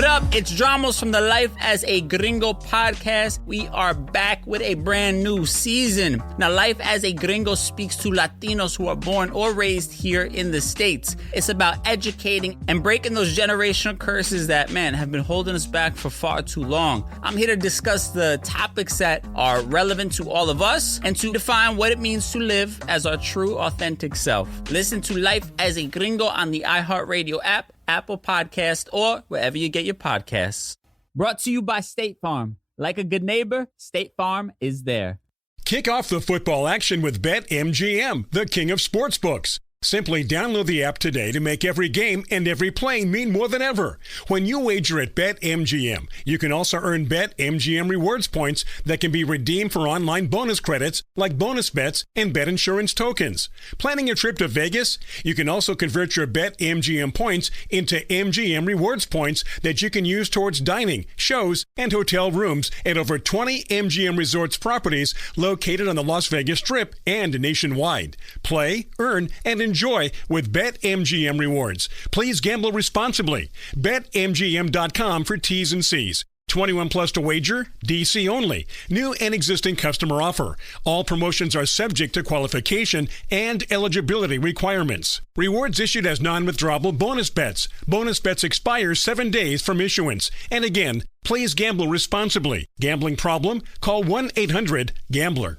What up? It's Dramos from the Life as a Gringo podcast. We are back with a brand new season. Now, Life as a Gringo speaks to Latinos who are born or raised here in the States. It's about educating and breaking those generational curses that, man, have been holding us back for far too long. I'm here to discuss the topics that are relevant to all of us and to define what it means to live as our true, authentic self. Listen to Life as a Gringo on the iHeartRadio app, Apple Podcast, or wherever you get your podcasts. Brought to you by State Farm. Like a good neighbor, State Farm is there. Kick off the football action with BetMGM, the king of sportsbooks. Simply download the app today to make every game and every play mean more than ever. When you wager at BetMGM, you can also earn BetMGM rewards points that can be redeemed for online bonus credits like bonus bets and bet insurance tokens. Planning a trip to Vegas? You can also convert your BetMGM points into MGM rewards points that you can use towards dining, shows, and hotel rooms at over 20 MGM Resorts properties located on the Las Vegas Strip and nationwide. Play, earn, and enjoy with BetMGM rewards. Please gamble responsibly. BetMGM.com for T's and C's. 21 plus to wager, DC only. New and existing customer offer. All promotions are subject to qualification and eligibility requirements. Rewards issued as non-withdrawable bonus bets. Bonus bets expire 7 days from issuance. And again, please gamble responsibly. Gambling problem? Call 1-800-GAMBLER.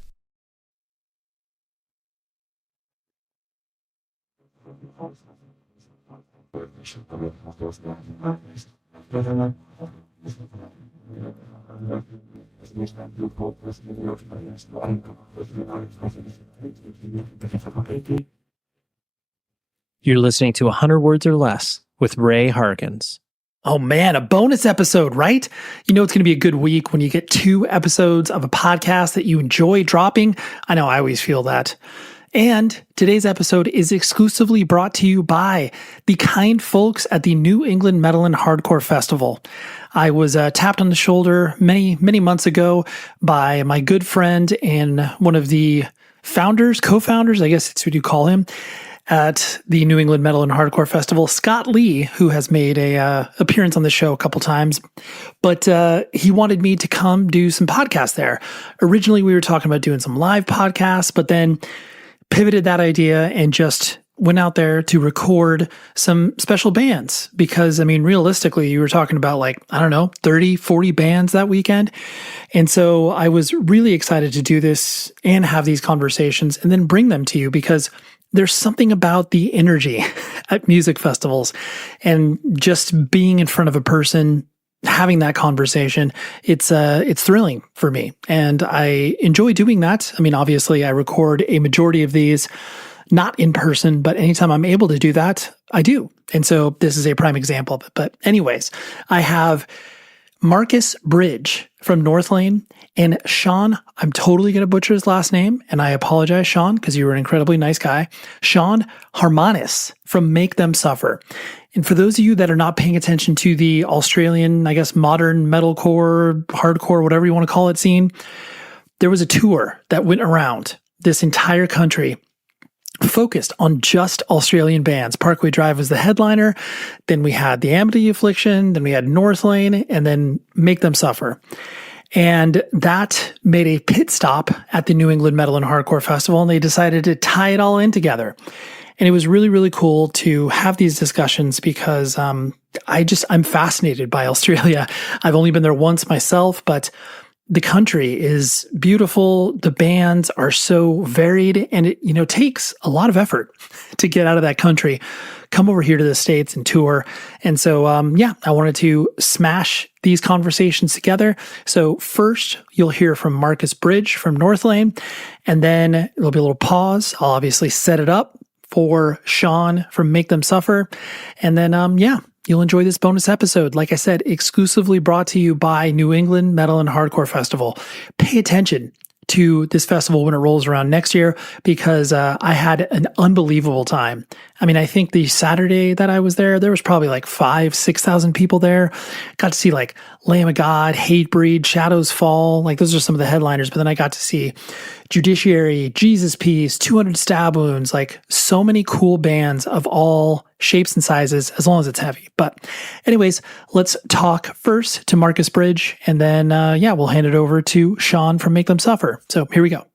You're listening to 100 Words or Less with Ray Harkins. Oh man, a bonus episode, right? You know it's going to be a good week when you get 2 episodes of a podcast that you enjoy dropping. I know I always feel that. And today's episode is exclusively brought to you by the kind folks at the New England Metal and Hardcore Festival. I was tapped on the shoulder many months ago by my good friend and one of the co-founders, I guess it's what you call him, at the New England Metal and Hardcore Festival, Scott Lee, who has made a appearance on the show a couple times. But he wanted me to come do some podcasts there. Originally, we were talking about doing some live podcasts, but then pivoted that idea and just went out there to record some special bands because, I mean, realistically, you were talking about 30, 40 bands that weekend. And so I was really excited to do this and have these conversations and then bring them to you because there's something about the energy at music festivals and just being in front of a person having that conversation, it's thrilling for me. And I enjoy doing that. I mean, obviously I record a majority of these not in person, but anytime I'm able to do that, I do. And so this is a prime example of it. But anyways, I have Marcus Bridge from Northlane and Sean, I'm totally going to butcher his last name, and I apologize, Sean, because you were an incredibly nice guy. Sean Harmanis from Make Them Suffer. And for those of you that are not paying attention to the Australian, I guess, modern metalcore, hardcore, whatever you want to call it scene, there was a tour that went around this entire country focused on just Australian bands. Parkway Drive was the headliner. Then we had the Amity Affliction. Then we had Northlane, and then Make Them Suffer. And that made a pit stop at the New England Metal and Hardcore Festival, and they decided to tie it all in together. And it was really, really cool to have these discussions because I'm fascinated by Australia. I've only been there once myself, but the country is beautiful. The bands are so varied, and it takes a lot of effort to get out of that country, come over here to the States and tour. And so, I wanted to smash these conversations together. So first, you'll hear from Marcus Bridge from Northlane, and then there'll be a little pause. I'll obviously set it up for Sean from Make Them Suffer. And then, you'll enjoy this bonus episode. Like I said, exclusively brought to you by New England Metal and Hardcore Festival. Pay attention to this festival when it rolls around next year because I had an unbelievable time. I mean, I think the Saturday that I was there was probably 5,000-6,000 people there. Got to see Lamb of God, Hatebreed, Shadows Fall. Those are some of the headliners. But then I got to see Judiciary, Jesus Piece, 200 Stab Wounds, so many cool bands of all shapes and sizes as long as it's heavy. But anyways, let's talk first to Marcus Bridge, and then, we'll hand it over to Sean from Make Them Suffer. So here we go.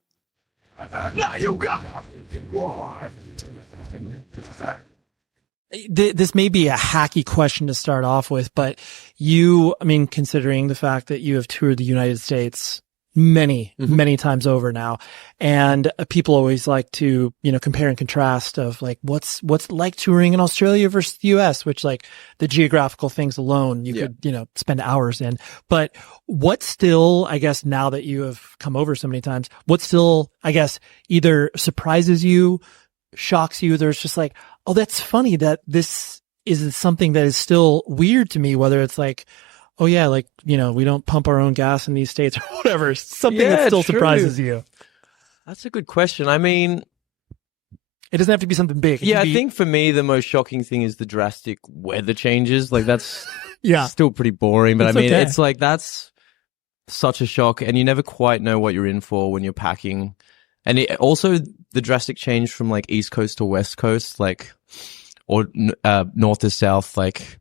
This may be a hacky question to start off with, but considering the fact that you have toured the United States many times over now, and people always like to, compare and contrast of like what's like touring in Australia versus the US, which like the geographical things alone you could, spend hours in. But what still, I guess, now that you have come over so many times, what still, I guess, either surprises you, shocks you, there's just like, oh, that's funny that this is something that is still weird to me, whether it's like, oh yeah, like, we don't pump our own gas in these states or whatever, something that still surprises you. That's a good question. I mean, it doesn't have to be something big. I think for me, the most shocking thing is the drastic weather changes. Like that's still pretty boring, but it's like, that's such a shock, and you never quite know what you're in for when you're packing. And also the drastic change from like East Coast to West Coast, like, or north to south. Like,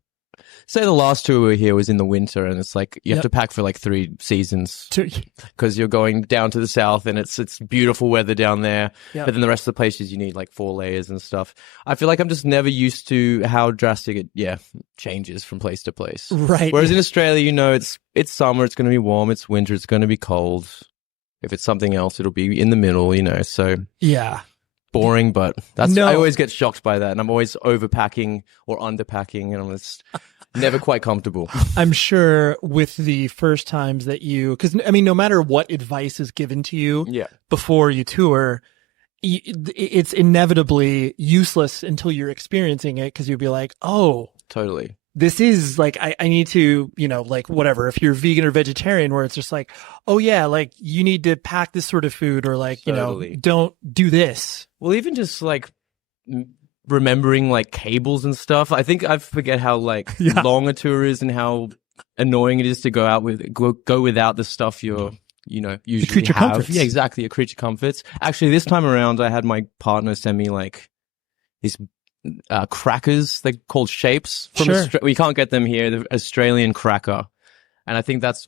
say the last tour we were here was in the winter, and it's like you have to pack for like 3 seasons because you're going down to the south, and it's beautiful weather down there. But then the rest of the places you need like 4 layers and stuff. I feel like I'm just never used to how drastic it changes from place to place. Right. Whereas in Australia, it's summer, it's going to be warm. It's winter, it's going to be cold. If it's something else, it'll be in the middle, so boring, but I always get shocked by that, and I'm always overpacking or underpacking, and I'm just never quite comfortable. I'm sure with the first times that because no matter what advice is given to you before you tour, it's inevitably useless until you're experiencing it, because you'll be like, oh, totally. This is like, I need to, like whatever, if you're vegan or vegetarian, where it's just like, oh yeah, like you need to pack this sort of food, or like, don't do this. Well, even just like remembering like cables and stuff. I think I forget how like long a tour is and how annoying it is to go without the stuff you're, usually creature have. Comforts. Yeah, exactly. A creature comforts. Actually, this time around, I had my partner send me like these crackers. They're called Shapes. We can't get them here. The Australian cracker, and I think it's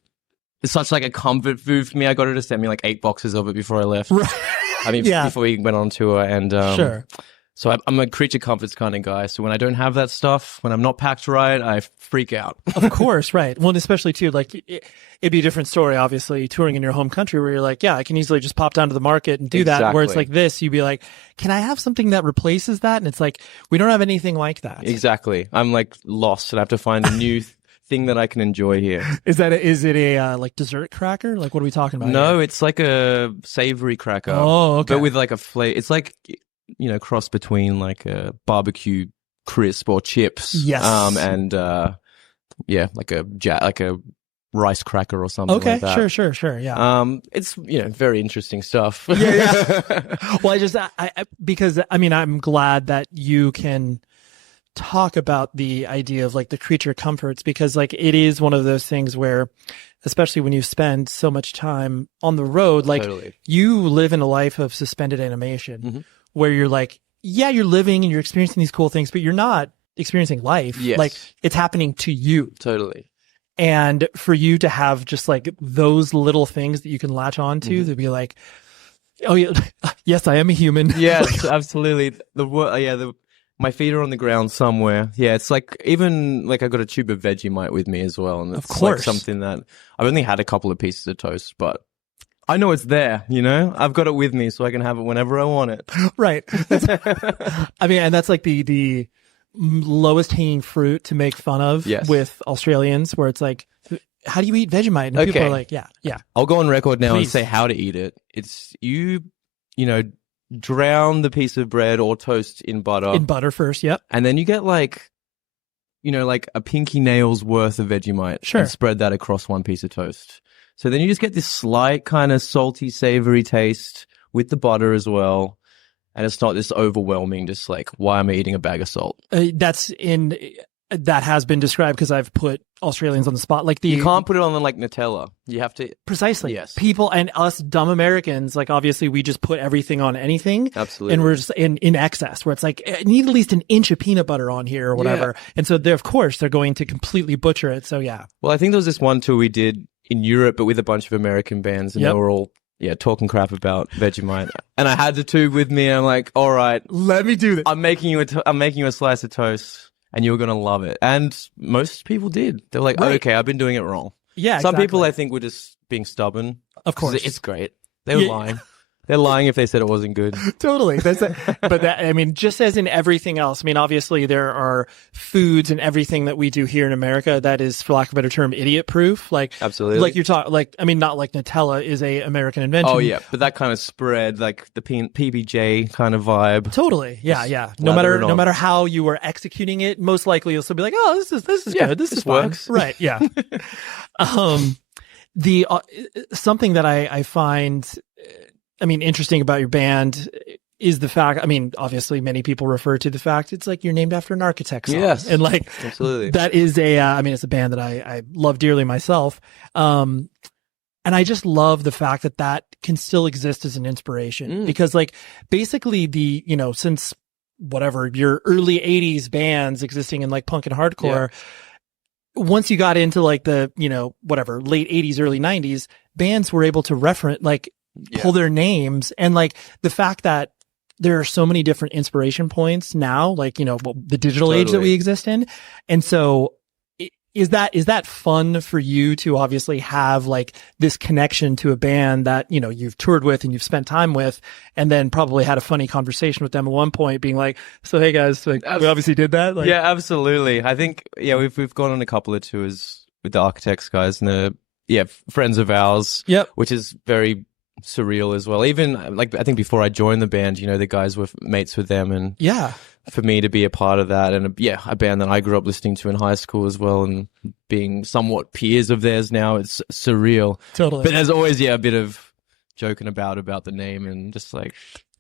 such like a comfort food for me. I got her to send me like 8 boxes of it before I left. Right. Before we went on tour, and so I'm a creature comforts kind of guy. So when I don't have that stuff, when I'm not packed right, I freak out. Of course, right. Well, and especially too, like it'd be a different story, obviously, touring in your home country, where you're like, I can easily just pop down to the market and do that. Where it's like this, you'd be like, can I have something that replaces that? And it's like, we don't have anything like that. Exactly. I'm like lost, and I have to find a new thing that I can enjoy here. Is it a like dessert cracker? Like, what are we talking about? No, here? It's like a savory cracker. Oh, okay. But with like a flavor. It's like, cross between like a barbecue crisp or chips. Yes. And like a rice cracker or something like that. Okay, sure, yeah. It's very interesting stuff. Yeah. Well, because I'm glad that you can talk about the idea of like the creature comforts, because like it is one of those things where, especially when you spend so much time on the road, like you live in a life of suspended animation, where you're like, you're living and you're experiencing these cool things, but you're not experiencing life. Yes. Like it's happening to you. Totally. And for you to have just like those little things that you can latch on to, to be like, oh yeah, yes, I am a human. Yes, absolutely. My feet are on the ground somewhere. Yeah, it's like, even like I got a tube of Vegemite with me as well, and it's like something that I've only had a couple of pieces of toast, but I know it's there. I've got it with me, so I can have it whenever I want it. Right. And that's like the lowest hanging fruit to make fun of with Australians, where it's like, how do you eat Vegemite? And people are like, yeah. I'll go on record now and say how to eat it. It's drown the piece of bread or toast in butter. In butter first, yep. And then you get like a pinky nail's worth of Vegemite. Sure. And spread that across one piece of toast. So then you just get this slight kind of salty, savory taste with the butter as well. And it's not this overwhelming, just like, why am I eating a bag of salt? That's in that has been described because I've put Australians on the spot. Like you can't put it on like Nutella. You have to precisely. Yes. People and us dumb Americans, like obviously we just put everything on anything. Absolutely. And we're just in excess where it's like I need at least an inch of peanut butter on here or whatever. Yeah. And so of course they're going to completely butcher it. So yeah. Well, I think there was this one tour we did in Europe, but with a bunch of American bands, and they were all talking crap about Vegemite. And I had the tube with me, and I'm like, all right, let me do this. I'm making you a slice of toast. And you were going to love it. And most people did. They were like, okay, I've been doing it wrong. Yeah, Some people, I think, were just being stubborn. Of course. It's great. They were lying. They're lying if they said it wasn't good. Totally. But that, I mean, just as in everything else, I mean, obviously there are foods and everything that we do here in America that is, for lack of a better term, idiot proof. Like, absolutely. Like you're talking, like, I mean, not like Nutella is a American invention. Oh yeah. But that kind of spread, like the PBJ kind of vibe. Totally. Yeah. Yeah. No matter how you were executing it, most likely you'll still be like, oh, this is good. This works. Right. Yeah. Something that I find, I mean, interesting about your band is the fact, I mean, obviously many people refer to the fact it's like you're named after an architect song. Yes. And like, absolutely. That is I mean, it's a band that I love dearly myself. And I just love the fact that can still exist as an inspiration because like basically since whatever your early 80s bands existing in like punk and hardcore, once you got into like the, whatever, late 80s, early 90s, bands were able to reference, like, pull their names. And like the fact that there are so many different inspiration points now, like, the digital age that we exist in. And so is that fun for you to obviously have like this connection to a band that, you've toured with and you've spent time with, and then probably had a funny conversation with them at one point being like, so, hey guys, like, we obviously did that. Like, yeah, absolutely. I think, we've gone on a couple of tours with the Architects guys and friends of ours, which is very surreal as well. Even like I think before I joined the band, the guys were mates with them, and for me to be a part of that, and a band that I grew up listening to in high school as well, and being somewhat peers of theirs now, it's surreal. Totally. But there's always a bit of joking about the name and just like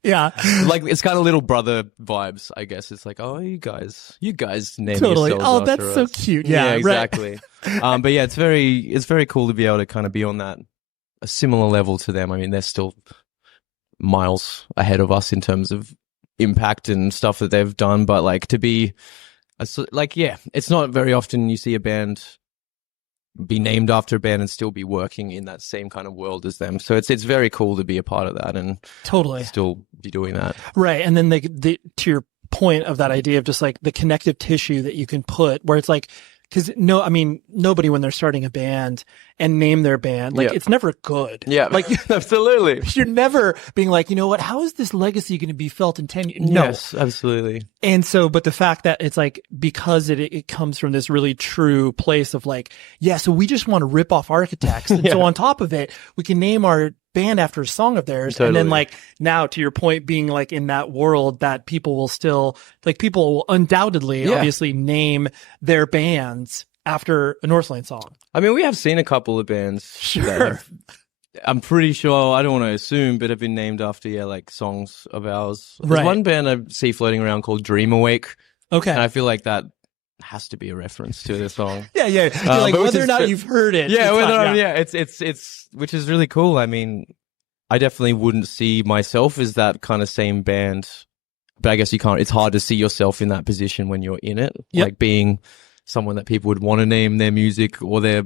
like it's kind of little brother vibes, I guess. It's like, oh, you guys name totally. yourselves Oh, that's after so us. cute. Yeah, exactly. Right. But it's very cool to be able to kind of be on a similar level to them. I mean, they're still miles ahead of us in terms of impact and stuff that they've done, but like to be it's not very often you see a band be named after a band and still be working in that same kind of world as them. So it's very cool to be a part of that and totally still be doing that. Right. And then to your point of that idea of just like the connective tissue that you can put where it's like, because nobody when they're starting a band and name their band, like it's never good. Yeah, like absolutely. You're never being like, what? How is this legacy going to be felt in 10 years? No. Yes, absolutely. And so, but the fact that it's like because it comes from this really true place of like, so we just want to rip off Architects, and so on top of it, we can name our band after a song of theirs. Totally. And then like now to your point being like in that world that people will undoubtedly obviously name their bands after a Northlane song. I mean, we have seen a couple of bands. Sure. I'm pretty sure, I don't want to assume, but have been named after, like songs of ours. There's right. one band I see floating around called Dream Awake. Okay. And I feel like that has to be a reference to the song. Yeah. Like whether or not you've heard it. It's which is really cool. I mean, I definitely wouldn't see myself as that kind of same band, but I guess you can't. It's hard to see yourself in that position when you're in it, like being someone that people would want to name their music or the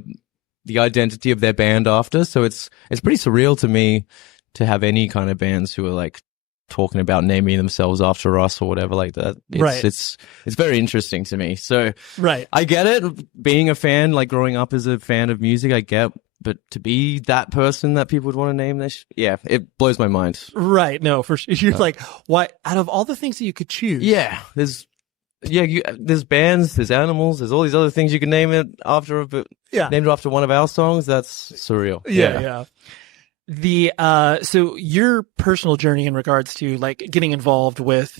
identity of their band after. So it's pretty surreal to me to have any kind of bands who are like talking about naming themselves after us or whatever like that. It's very interesting to me. So I get it. Being a fan, like growing up as a fan of music, I get. But to be that person that people would want to name this, it blows my mind. Right. No, for sure. You're like, why? Out of all the things that you could choose. Yeah. There's bands, there's animals, there's all these other things you can name it after, but named after one of our songs, that's surreal. Yeah. So your personal journey in regards to like getting involved with,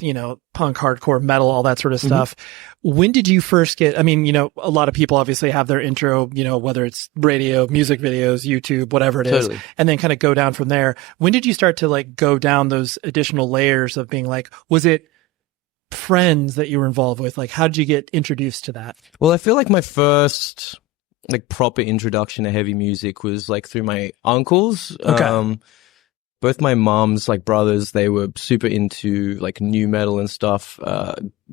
punk, hardcore, metal, all that sort of stuff. When did you first get, a lot of people obviously have their intro, whether it's radio, music videos, YouTube, whatever it is, and then kind of go down from there. When did you start to like go down those additional layers of being like, was it friends that you were involved with? Like, how did you get introduced to that? Well, I feel like my first like proper introduction to heavy music was like through my uncles. Okay. Both my mom's like brothers, they were super into like new metal and stuff,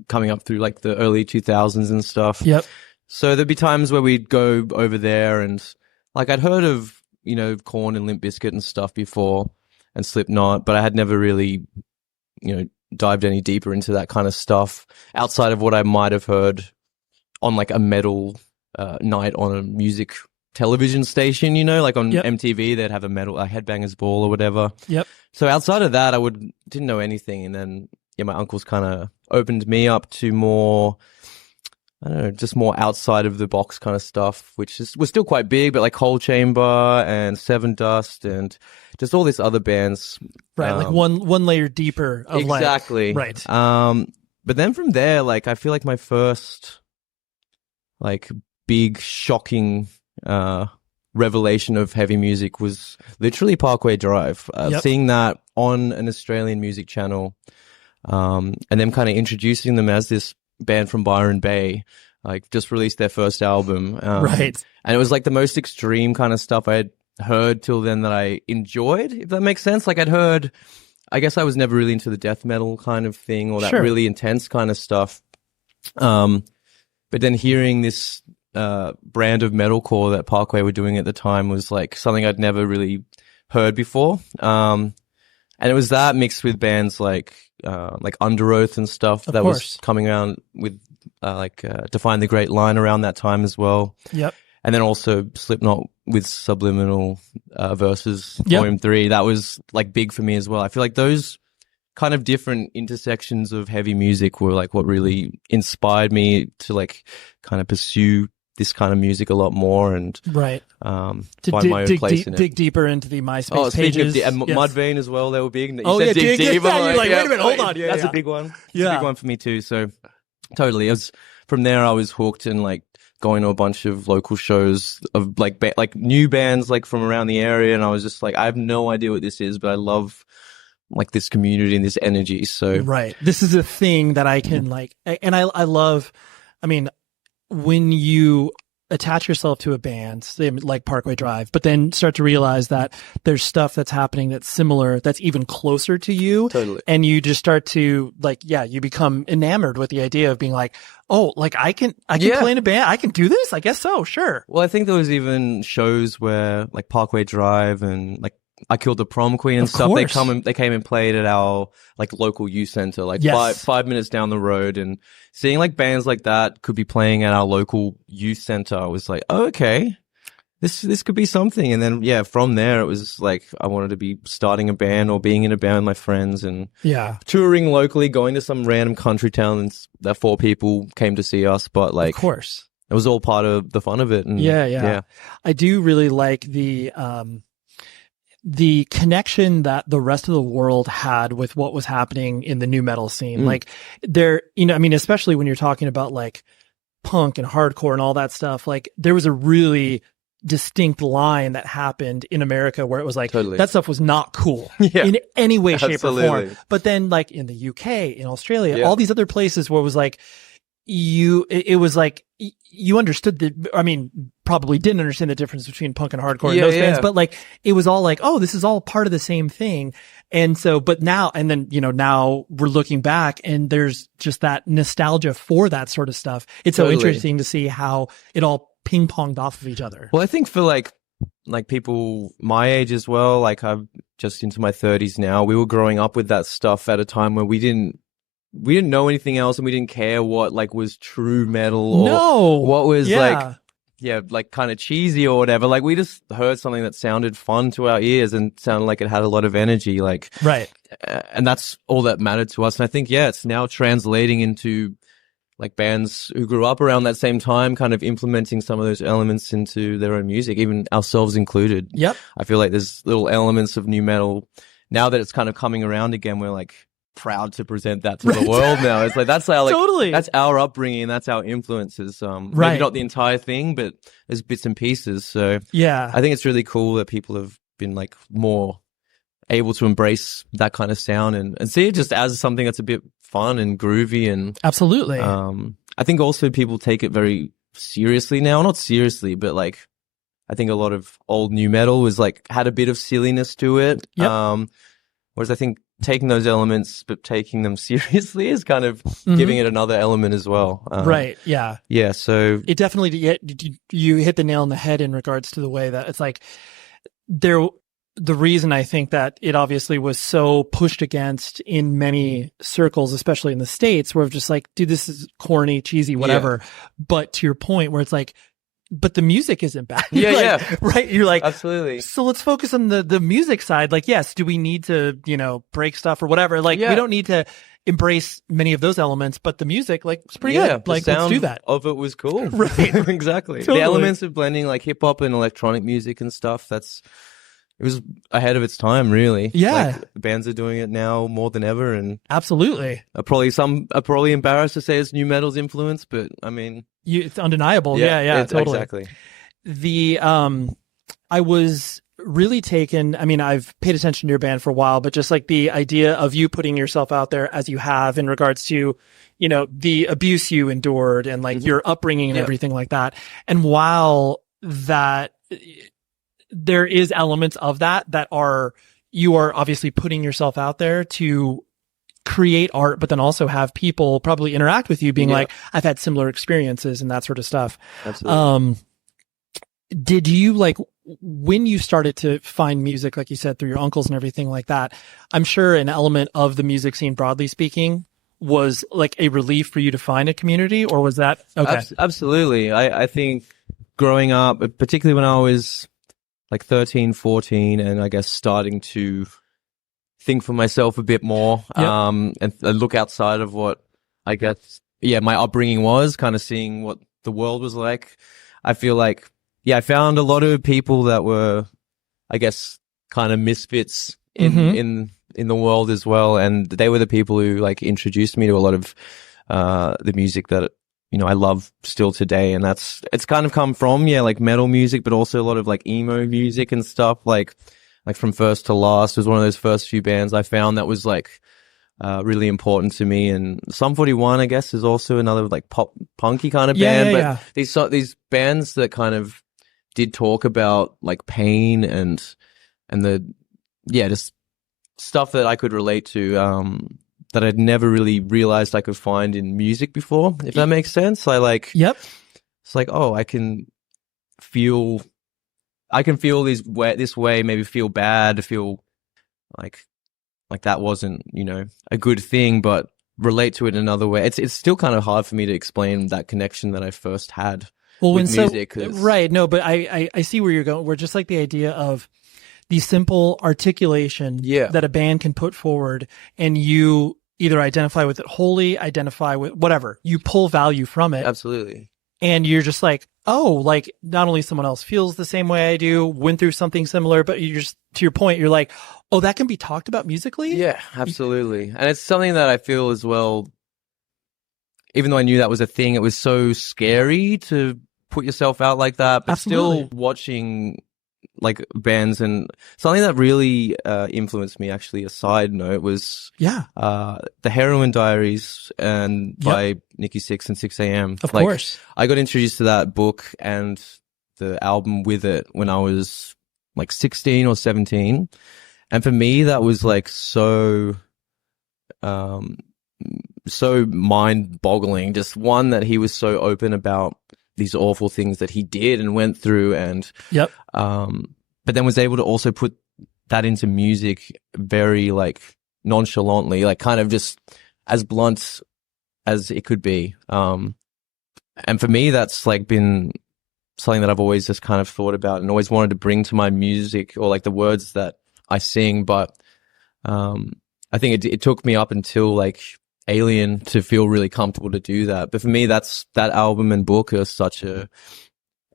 coming up through like the early 2000s and stuff. Yep. So there'd be times where we'd go over there and like I'd heard of, Korn and Limp Bizkit and stuff before and Slipknot, but I had never really, dived any deeper into that kind of stuff outside of what I might have heard on like a metal night on a music television station, like on MTV, they'd have a Headbangers Ball or whatever. Yep. So outside of that, didn't know anything. And then, my uncles kind of opened me up to more, I don't know, just more outside of the box kind of stuff, which was still quite big, but like Cold Chamber and Seven Dust and just all these other bands. Right, like one layer deeper of exactly. Right. But then from there, like I feel like my first like big shocking revelation of heavy music was literally Parkway Drive. Seeing that on an Australian music channel, and them kind of introducing them as this band from Byron Bay, like just released their first album. Right. And it was like the most extreme kind of stuff I had heard till then that I enjoyed, if that makes sense. Like I guess I was never really into the death metal kind of thing or that really intense kind of stuff. But then hearing this brand of metalcore that Parkway were doing at the time was like something I'd never really heard before. And it was that mixed with bands like Under Oath and stuff that was coming around with Define the Great Line around that time as well. Yep. And then also Slipknot with Subliminal versus Volume 3. That was like big for me as well. I feel like those kind of different intersections of heavy music were like what really inspired me to like kind of pursue this kind of music a lot more and find my own place in it. Dig deeper into the MySpace pages. Speaking of Mudvayne as well, they were big. You said dig deep. You're like, wait a minute, hold on. That's a big one. It's a big one for me too. So totally. From there, I was hooked and like going to a bunch of local shows of like new bands like from around the area, and I was just like, I have no idea what this is, but I love like this community and this energy. So this is a thing that I can like, and I love. I mean, when you attach yourself to a band like Parkway Drive, but then start to realize that there's stuff that's happening that's similar, that's even closer to you. Totally. And you just start to like, you become enamored with the idea of being like, oh, like I can play in a band. I can do this. I guess so. Sure. Well, I think there was even shows where like Parkway Drive and like I Killed the Prom Queen and stuff. They came and played at our like local youth center, like 5 minutes down the road, and seeing like bands like that could be playing at our local youth center. I was like, oh, okay, this could be something. And then from there it was like I wanted to be starting a band or being in a band with my friends and touring locally, going to some random country town and that 4 people came to see us. But like, of course, it was all part of the fun of it. And I do really like the connection that the rest of the world had with what was happening in the new metal scene. Like there, I mean, especially when you're talking about like punk and hardcore and all that stuff, like there was a really distinct line that happened in America where it was like, that stuff was not cool in any way, shape or form. But then like in the UK, in Australia, all these other places where it was like, it was like you understood probably didn't understand the difference between punk and hardcore in those bands, but like it was all like, oh, this is all part of the same thing. And so, but now, and then, now we're looking back and there's just that nostalgia for that sort of stuff. It's so interesting to see how it all ping ponged off of each other. Well, I think for like people my age as well, like I'm just into my 30s now, we were growing up with that stuff at a time where we didn't know anything else and we didn't care what like was true metal or what was like kind of cheesy or whatever. Like we just heard something that sounded fun to our ears and sounded like it had a lot of energy, like and that's all that mattered to us. And I think it's now translating into like bands who grew up around that same time kind of implementing some of those elements into their own music, even ourselves included. I feel like there's little elements of new metal now that it's kind of coming around again. We're like proud to present that to the world now. It's like that's our that's our upbringing, that's our influences. Maybe not the entire thing, but there's bits and pieces. So I think it's really cool that people have been like more able to embrace that kind of sound and see it just as something that's a bit fun and groovy. And absolutely. I think also people take it very seriously now. Not seriously, but like I think a lot of old new metal was like had a bit of silliness to it. Yep. Whereas I think taking those elements but taking them seriously is kind of giving it another element as well. Right. Yeah. Yeah. So it definitely, you hit the nail on the head in regards to the way that it's like the reason I think that it obviously was so pushed against in many circles, especially in the States, where it's just like, dude, this is corny, cheesy, whatever. Yeah. But to your point where it's like, but the music isn't bad. Yeah, like, yeah. Right? You're like, absolutely. So let's focus on the music side. Like, yes, do we need to, break stuff or whatever? Like, we don't need to embrace many of those elements, but the music, like, it's pretty good. Like, let's do that. Of it was cool. Right. Exactly. Totally. The elements of blending like hip hop and electronic music and stuff, it was ahead of its time, really. Yeah. Like, bands are doing it now more than ever, and absolutely. Some are probably embarrassed to say it's new metal's influence, but I mean, it's undeniable. Yeah, totally. Exactly. I was really taken. I mean, I've paid attention to your band for a while, but just like the idea of you putting yourself out there as you have in regards to, the abuse you endured and like your upbringing and everything like that. And while that, there is elements of that you are obviously putting yourself out there to create art, but then also have people probably interact with you being like, I've had similar experiences and that sort of stuff. Absolutely. Did you like when you started to find music, like you said, through your uncles and everything like that, I'm sure an element of the music scene, broadly speaking, was like a relief for you to find a community, or was that okay? Absolutely. I think growing up, particularly when I was like 13, 14, and I guess starting to think for myself a bit more, and look outside of what I guess, my upbringing was, kind of seeing what the world was like. I feel like, I found a lot of people that were, I guess, kind of misfits in the world as well, and they were the people who like introduced me to a lot of the music that I love still today. And it's kind of come from, like metal music, but also a lot of like emo music and stuff. Like From First to Last was one of those first few bands I found that was like really important to me. And Sum 41, I guess, is also another like pop punky kind of band. But these bands that kind of did talk about like pain and the, just stuff that I could relate to, that I'd never really realized I could find in music before, if that makes sense. It's like, oh, I can feel this way, maybe feel bad, feel like that wasn't, a good thing, but relate to it in another way. It's still kind of hard for me to explain that connection that I first had with music. Right. No, but I see where you're going. We're just like the idea of the simple articulation that a band can put forward, and you either identify with it wholly, identify with whatever, you pull value from it. Absolutely. And you're just like, oh, like not only someone else feels the same way I do, went through something similar, but you just, to your point, you're like, oh, that can be talked about musically? Yeah, absolutely. And it's something that I feel as well, even though I knew that was a thing, it was so scary to put yourself out like that, but still watching like bands, and something that really influenced me, actually, a side note, was the Heroin Diaries and by Nikki Sixx and 6am. Of course. I got introduced to that book and the album with it when I was like 16 or 17. And for me, that was like so mind-boggling. Just one, that he was so open about these awful things that he did and went through, and but then was able to also put that into music very like nonchalantly, like kind of just as blunt as it could be. And for me, that's like been something that I've always just kind of thought about and always wanted to bring to my music, or like the words that I sing. But I think it took me up until like Alien to feel really comfortable to do that. But for me, that album and book are such a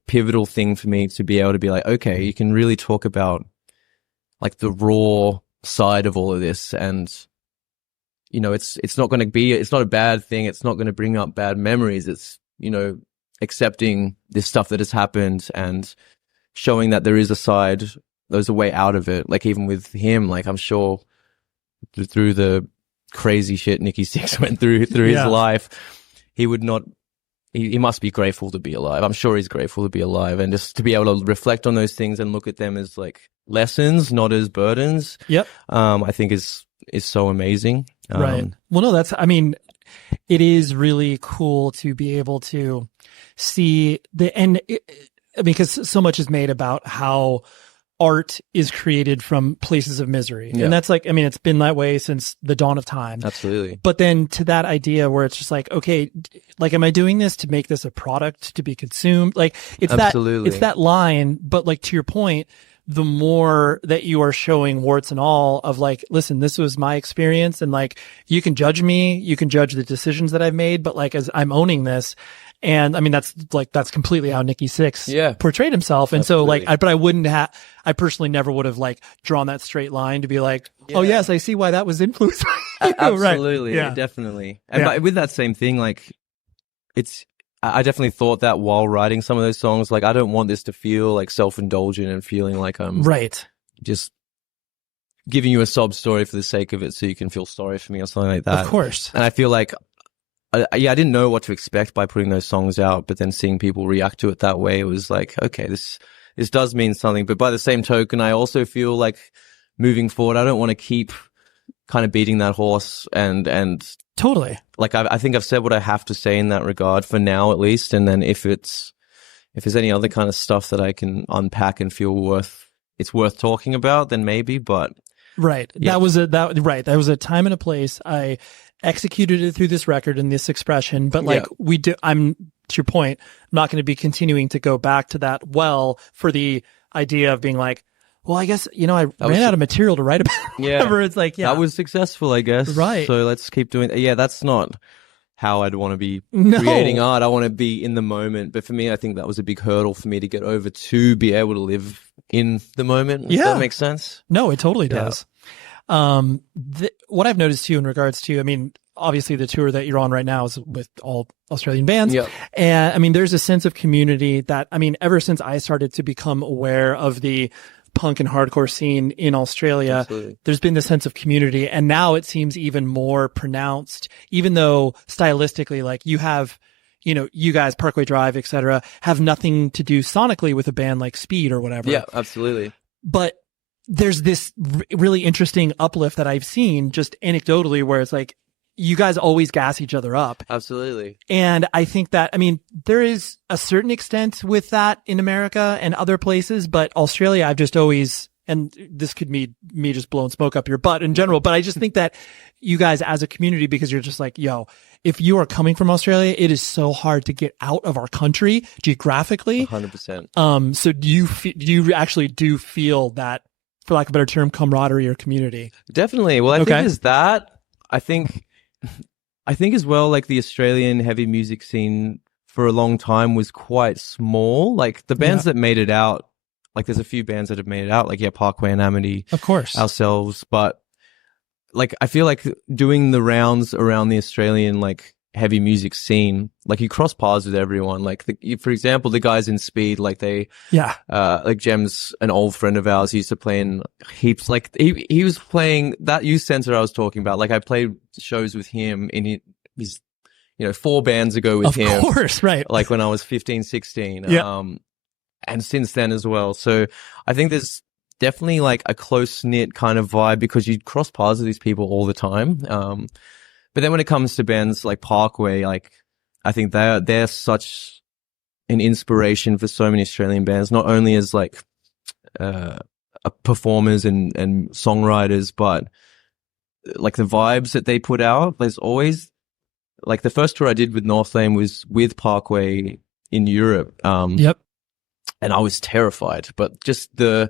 pivotal thing for me to be able to be like, okay, you can really talk about like the raw side of all of this, and it's not going to be, it's not a bad thing, it's not going to bring up bad memories, it's accepting this stuff that has happened and showing that there is a side, there's a way out of it. Like even with him, like I'm sure through the crazy shit Nikki Sixx went through his life, he would not. He must be grateful to be alive. I'm sure he's grateful to be alive, and just to be able to reflect on those things and look at them as like lessons, not as burdens. Yep. I think is so amazing. Right. Well, no, I mean, it is really cool to be able to see because so much is made about how art is created from places of misery. Yeah. And that's like, I mean, it's been that way since the dawn of time. Absolutely. But then to that idea where it's just like, okay, like, am I doing this to make this a product to be consumed? Like, it's that line, but like, to your point, the more that you are showing warts and all of like, listen, this was my experience, and like, you can judge me, you can judge the decisions that I've made, but like, as I'm owning this. And I mean, that's completely how Nikki Sixx portrayed himself. And Absolutely. So like, but I wouldn't have, I personally never would have like drawn that straight line to be like, oh yes, I see why that was influenced. Absolutely. Right. Yeah. Definitely. And with that same thing, like I definitely thought that while writing some of those songs, like, I don't want this to feel like self-indulgent and feeling like I'm just giving you a sob story for the sake of it so you can feel sorry for me or something like that. Of course. And I feel like, I didn't know what to expect by putting those songs out, but then seeing people react to it that way, it was like, okay, this does mean something. But by the same token, I also feel like moving forward, I don't want to keep kind of beating that horse and totally. Like, I think I've said what I have to say in that regard for now, at least. And then if there's any other kind of stuff that I can unpack and feel it's worth talking about, then maybe. But right, yeah. That was a time and a place. I executed it through this record and this expression, but like I'm, to your point, I'm not going to be continuing to go back to that for the idea of being like, well, I guess, I ran out of material to write about. Whatever. It's like, that was successful, I guess. Right. So let's keep doing it. Yeah, that's not how I'd want to be creating art. I want to be in the moment. But for me, I think that was a big hurdle for me to get over, to be able to live in the moment. Does that make sense? No, it totally does. What I've noticed too in regards to, I mean, obviously the tour that you're on right now is with all Australian bands. Yep. And I mean, there's a sense of community that, I mean, ever since I started to become aware of the punk and hardcore scene in Australia, Absolutely. There's been this sense of community. And now it seems even more pronounced, even though stylistically, like, you have, you guys, Parkway Drive, etc., have nothing to do sonically with a band like Speed or whatever. Yeah, absolutely. But there's this really interesting uplift that I've seen just anecdotally where it's like, you guys always gas each other up. Absolutely. And I think that, I mean, there is a certain extent with that in America and other places, but Australia, I've just always, and this could be me just blowing smoke up your butt in general, but I just think that you guys as a community, because you're just like, yo, if you are coming from Australia, it is so hard to get out of our country geographically. 100%. So do you actually do feel that, for lack of a better term, camaraderie or community? Definitely. Well, I think there's that. I think as well, like, the Australian heavy music scene for a long time was quite small. Like, the bands that made it out, like, there's a few bands that have made it out, like, Parkway and Amity, of course, ourselves. But like, I feel like doing the rounds around the Australian, like, heavy music scene, like, you cross paths with everyone. Like, for example, the guys in Speed, like, like, Jem's an old friend of ours. He used to play in heaps. Like, he was playing that youth center I was talking about. Like, I played shows with him in his 4 bands ago with him. Of course, right. Like, when I was 15, 16. And since then as well. So I think there's definitely, like, a close-knit kind of vibe because you cross paths with these people all the time. But then when it comes to bands like Parkway, like, I think they're such an inspiration for so many Australian bands, not only as like performers and songwriters, but like the vibes that they put out. There's always, like, the first tour I did with Northlane was with Parkway in Europe. And I was terrified, but just the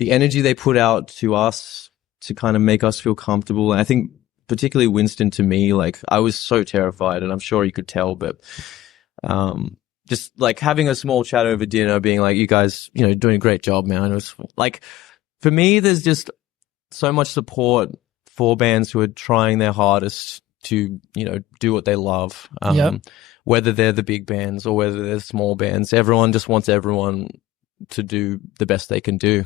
energy they put out to us to kind of make us feel comfortable. And I think particularly Winston, to me, like, I was so terrified, and I'm sure you could tell, but just like having a small chat over dinner, being like, you guys, doing a great job, man. It was like, for me, there's just so much support for bands who are trying their hardest to, do what they love. Whether they're the big bands or whether they're small bands, everyone just wants everyone to do the best they can do.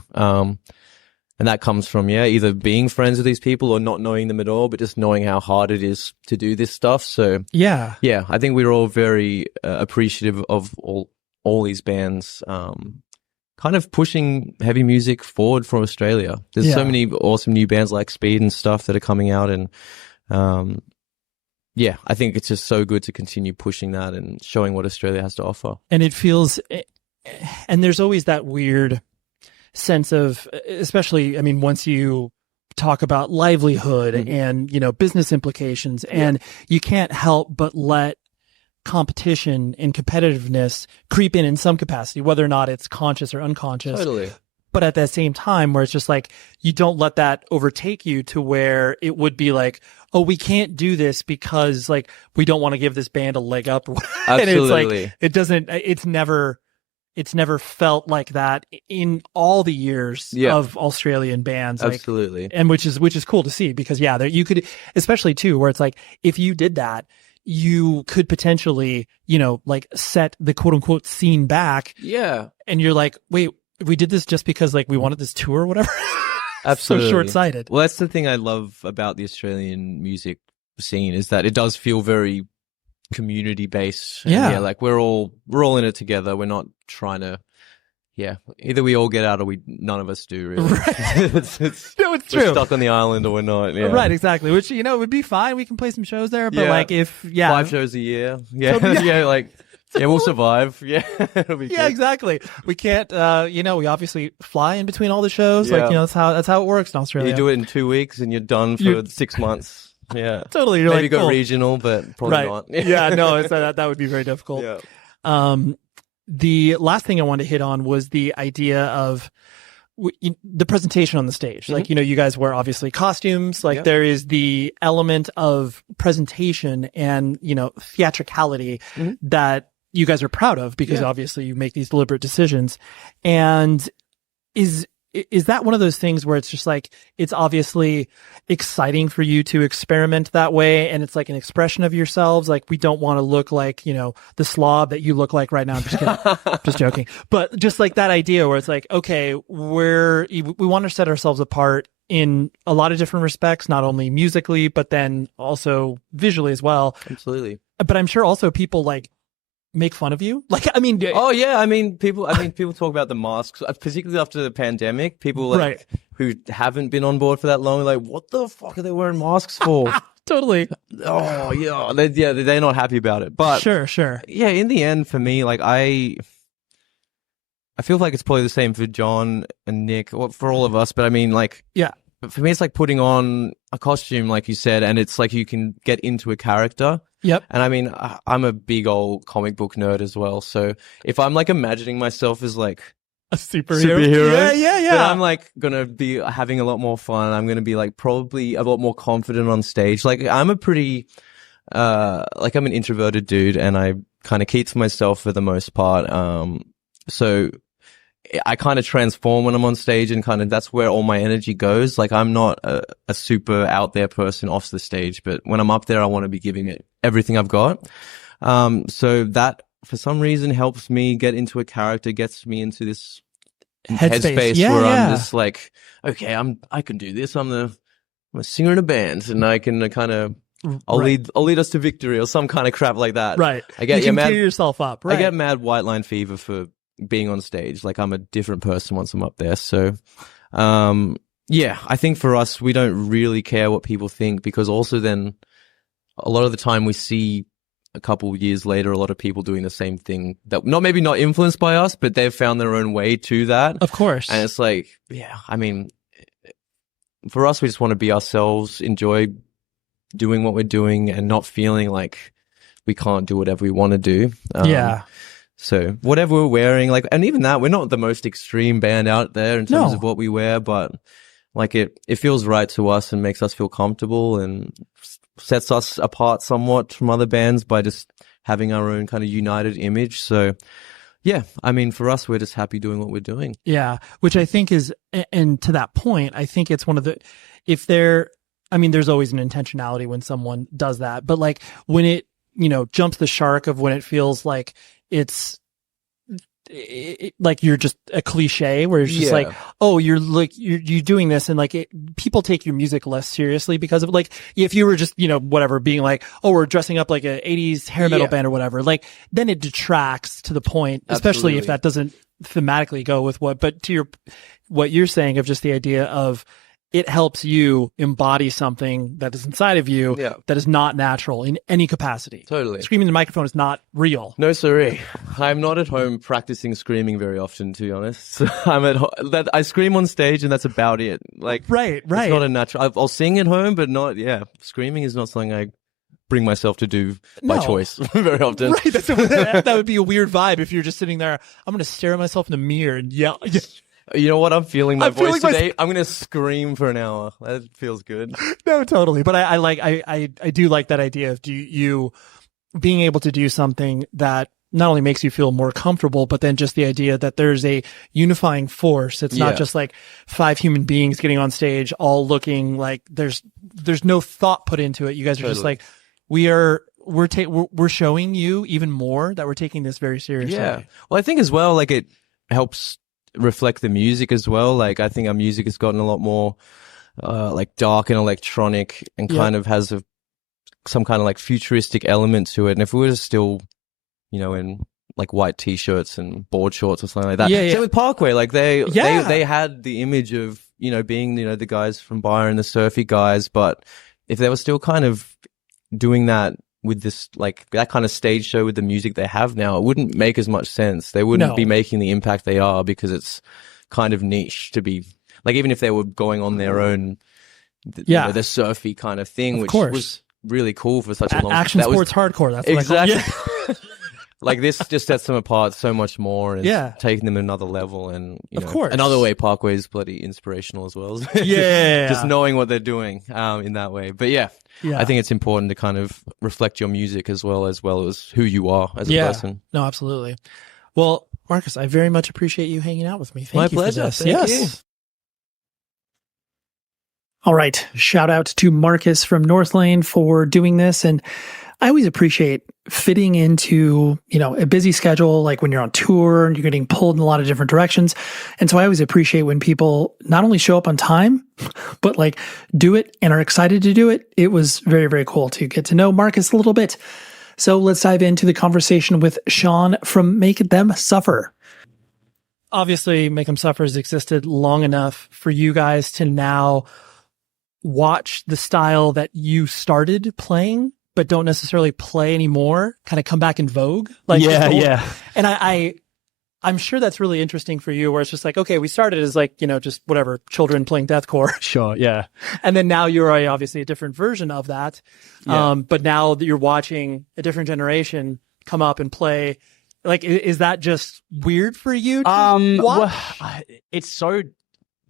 And that comes from, either being friends with these people or not knowing them at all, but just knowing how hard it is to do this stuff. So yeah, I think we're all very appreciative of all these bands kind of pushing heavy music forward for Australia. There's so many awesome new bands like Speed and stuff that are coming out, and I think it's just so good to continue pushing that and showing what Australia has to offer. And it feels, and there's always that weird sense of, especially, I mean, once you talk about livelihood and, business implications, and you can't help but let competition and competitiveness creep in some capacity, whether or not it's conscious or unconscious. Totally. But at that same time, where it's just like, you don't let that overtake you to where it would be like, oh, we can't do this because like we don't want to give this band a leg up. And it's like, it's never felt like that in all the years of Australian bands. Absolutely. Like, and which is cool to see, because there you could, especially too, where it's like, if you did that, you could potentially, like set the quote unquote scene back. Yeah. And you're like, wait, we did this just because like we wanted this tour or whatever. Absolutely. So short-sighted. Well, that's the thing I love about the Australian music scene, is that it does feel very community-based. Yeah. Like we're all in it together. We're not trying to, either we all get out or none of us do, really. Right. it's true. We're stuck on the island or we're not. Yeah. Right, exactly. Which, would be fine. We can play some shows there, but like if, 5 shows a year. Yeah. We'll survive. Yeah. It'll be good. Exactly. We can't, we obviously fly in between all the shows. Like, that's how it works in Australia. You do it in 2 weeks and you're done for 6 months. Yeah. Totally. You're Maybe like, go cool. regional, but probably not. Yeah, no, that would be very difficult. Yeah. The last thing I wanted to hit on was the idea of the presentation on the stage. Like, you guys wear obviously costumes. Like there is the element of presentation and, theatricality that you guys are proud of, because obviously you make these deliberate decisions. And is that one of those things where it's just like, it's obviously exciting for you to experiment that way, and it's like an expression of yourselves? Like, we don't want to look like, the slob that you look like right now. I'm just kidding. Just joking. But just like that idea where it's like, okay, we want to set ourselves apart in a lot of different respects, not only musically, but then also visually as well. Absolutely. But I'm sure also people like make fun of you. Like, I mean, people talk about the masks, particularly after the pandemic. People like who haven't been on board for that long, like, what the fuck are they wearing masks for? Totally. Oh yeah, they're not happy about it. But sure. Yeah, in the end, for me, like I feel like it's probably the same for John and Nick, or for all of us. But I mean, like, for me, it's like putting on a costume, like you said, and it's like you can get into a character. Yep. And I mean, I'm a big old comic book nerd as well. So if I'm like imagining myself as like a superhero. Yeah. Then I'm like gonna be having a lot more fun. I'm gonna be like probably a lot more confident on stage. Like I'm a pretty, I'm an introverted dude, and I kind of keep to myself for the most part. So I kind of transform when I'm on stage, and kind of that's where all my energy goes. Like I'm not a super out there person off the stage, but when I'm up there, I want to be giving it everything I've got. So that for some reason helps me get into a character, gets me into this headspace where I'm just like, okay, I can do this. I'm a singer in a band, and I can kind of I'll lead us to victory or some kind of crap like that. Right. I get you can gear yourself up. Right. I get mad white line fever for being on stage. Like I'm a different person once I'm up there. So, I think for us, we don't really care what people think, because also then a lot of the time we see a couple of years later, a lot of people doing the same thing that maybe not influenced by us, but they've found their own way to that. Of course. And it's like, I mean, for us, we just want to be ourselves, enjoy doing what we're doing, and not feeling like we can't do whatever we want to do. So whatever we're wearing, like, and even that, we're not the most extreme band out there in terms of what we wear, but like it feels right to us and makes us feel comfortable and sets us apart somewhat from other bands by just having our own kind of united image. So I mean, for us, we're just happy doing what we're doing. Yeah. Which I think is, and to that point, I think it's one of the, there's always an intentionality when someone does that, but like when it, jumps the shark of when it feels like it's like you're just a cliche where it's just like, oh, you're doing this, and like people take your music less seriously because of like, if you were just, whatever, being like, oh, we're dressing up like a 80s hair metal band or whatever, like then it detracts to the point, especially if that doesn't thematically go with what you're saying of just the idea of it helps you embody something that is inside of you that is not natural in any capacity. Totally. Screaming in the microphone is not real. No, siree. I'm not at home practicing screaming very often, to be honest. I'm at home. I scream on stage, and that's about it. Like, right. It's not a natural. I'll sing at home, but not. Yeah, screaming is not something I bring myself to do by choice very often. Right. That would be a weird vibe if you're just sitting there. I'm going to stare at myself in the mirror and yell. You know what? I'm feeling my voice today. I'm going to scream for an hour. That feels good. No, totally. But I do like that idea of you being able to do something that not only makes you feel more comfortable, but then just the idea that there's a unifying force. It's not just like 5 human beings getting on stage all looking like there's no thought put into it. You guys are just like, we're showing you even more that we're taking this very seriously. Yeah. Well, I think as well, like it helps reflect the music as well. Like I think our music has gotten a lot more like dark and electronic, and kind of has some kind of like futuristic element to it. And if we were still, in like white t-shirts and board shorts or something like that. Same with Parkway. Like they had the image of, being, the guys from Byron, the surfy guys, but if they were still kind of doing that with this, like that kind of stage show with the music they have now, it wouldn't make as much sense. They wouldn't be making the impact they are, because it's kind of niche to be like, even if they were going on their own, the surfy kind of thing, which was really cool for such a long action sports hardcore. That's exactly. Like this just sets them apart so much more, and it's taking them another level. And of course, another way, Parkway is bloody inspirational as well. Just knowing what they're doing in that way. But I think it's important to kind of reflect your music as well as who you are as a person. No, absolutely. Well, Marcus, I very much appreciate you hanging out with me. Thank you pleasure. For this. Thank you. All right. Shout out to Marcus from Northlane for doing this. And I always appreciate fitting into, a busy schedule, like when you're on tour and you're getting pulled in a lot of different directions. And so I always appreciate when people not only show up on time, but like do it and are excited to do it. It was very, very cool to get to know Marcus a little bit. So let's dive into the conversation with Sean from Make Them Suffer. Obviously, Make Them Suffer has existed long enough for you guys to now watch the style that you started playing but don't necessarily play anymore kind of come back in vogue. Like, And I'm sure that's really interesting for you, where it's just like, okay, we started as like, just whatever, children playing deathcore. Sure, yeah. And then now you're obviously a different version of that. Yeah. But now that you're watching a different generation come up and play, like, is that just weird for you to watch? Well, it's so,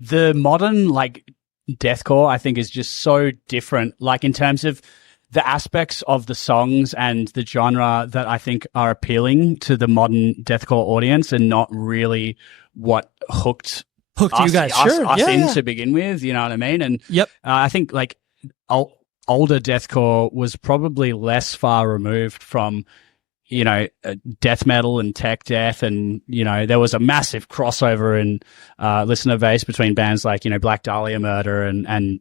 the modern like deathcore, I think, is just so different, like in terms of the aspects of the songs and the genre that I think are appealing to the modern deathcore audience, and not really what hooked you guys in to begin with. You know what I mean? And I think like older deathcore was probably less far removed from, death metal and tech death, and there was a massive crossover in listener base between bands like Black Dahlia Murder and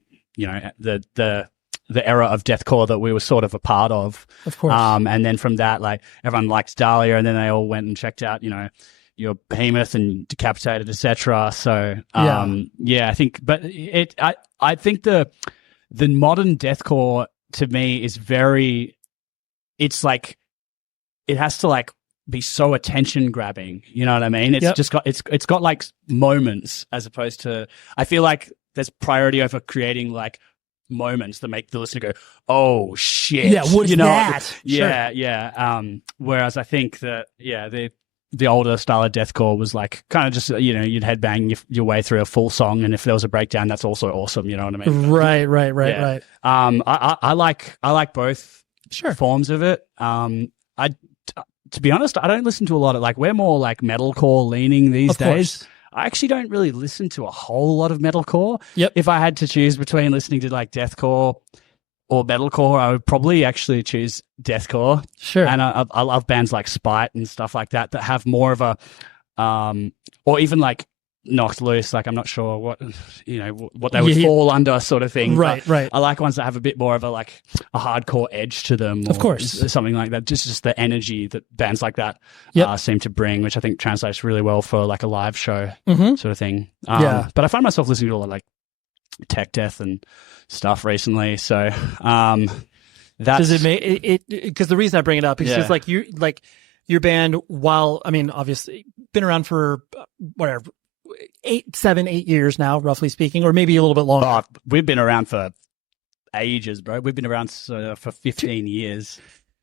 the era of deathcore that we were sort of a part of. Of course. And then from that, like everyone liked Dahlia, and then they all went and checked out, your Behemoth and Decapitated, etc. So I think, but I think the modern deathcore to me is it's like, it has to like be so attention grabbing. You know what I mean? It's just got, it's got like moments, as opposed to, I feel like there's priority over creating like moments that make the listener go, oh shit. Yeah, what's that? Yeah. Whereas I think that, the older style of deathcore was like kind of just, you'd headbang your way through a full song, and if there was a breakdown, that's also awesome. You know what I mean? Right. I like both forms of it. To be honest, I don't listen to a lot of, like, we're more like metalcore leaning these days. Course. I actually don't really listen to a whole lot of metalcore. Yep. If I had to choose between listening to like deathcore or metalcore, I would probably actually choose deathcore. Sure. And I love bands like Spite and stuff like that have more of a or even like Knocked Loose. Like I'm not sure what what they would fall under, sort of thing. Right. I like ones that have a bit more of a hardcore edge to them. Of course, something like that. Just the energy that bands like that seem to bring, which I think translates really well for like a live show sort of thing. But I find myself listening to a lot of like tech death and stuff recently. So does it make it? Because the reason I bring it up is just like your band. While I mean, obviously, been around for whatever. 7, 8 years now, roughly speaking, or maybe a little bit longer. Oh, we've been around for ages, bro. We've been around for 15 years.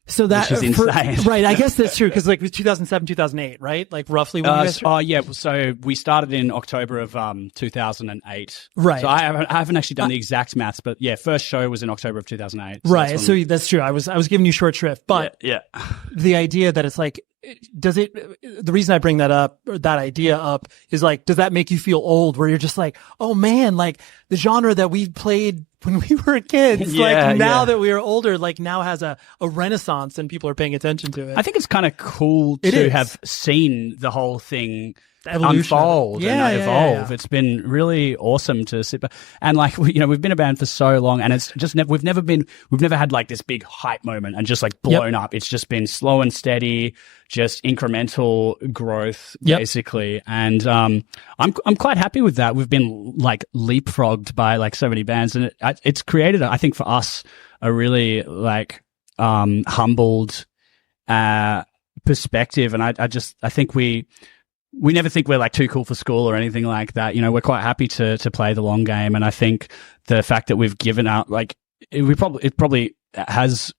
So that which is insane. Right. I guess that's true because like it was 2007, 2008, right? Like roughly when you guys... So we started in October of 2008. Right. So I haven't actually done the exact maths, but yeah, first show was in October of 2008. So right. So that's true. I was giving you short shrift, but the idea that it's like, the reason I bring that up, or that idea up, is like, does that make you feel old where you're just like, oh man, like the genre that we played when we were kids, now that we are older, like now has a renaissance and people are paying attention to it. I think it's kind of cool to have seen the whole thing unfold and evolve. It's been really awesome to sit back and like we've been a band for so long, and it's just we've never had like this big hype moment and just like blown up. It's just been slow and steady, just incremental growth basically. And I'm quite happy with that. We've been like leapfrogged by like so many bands, and it's created, I think, for us a really like humbled perspective. And I think we never think we're like too cool for school or anything like that. We're quite happy to play the long game. And I think the fact that we've given out, like it probably has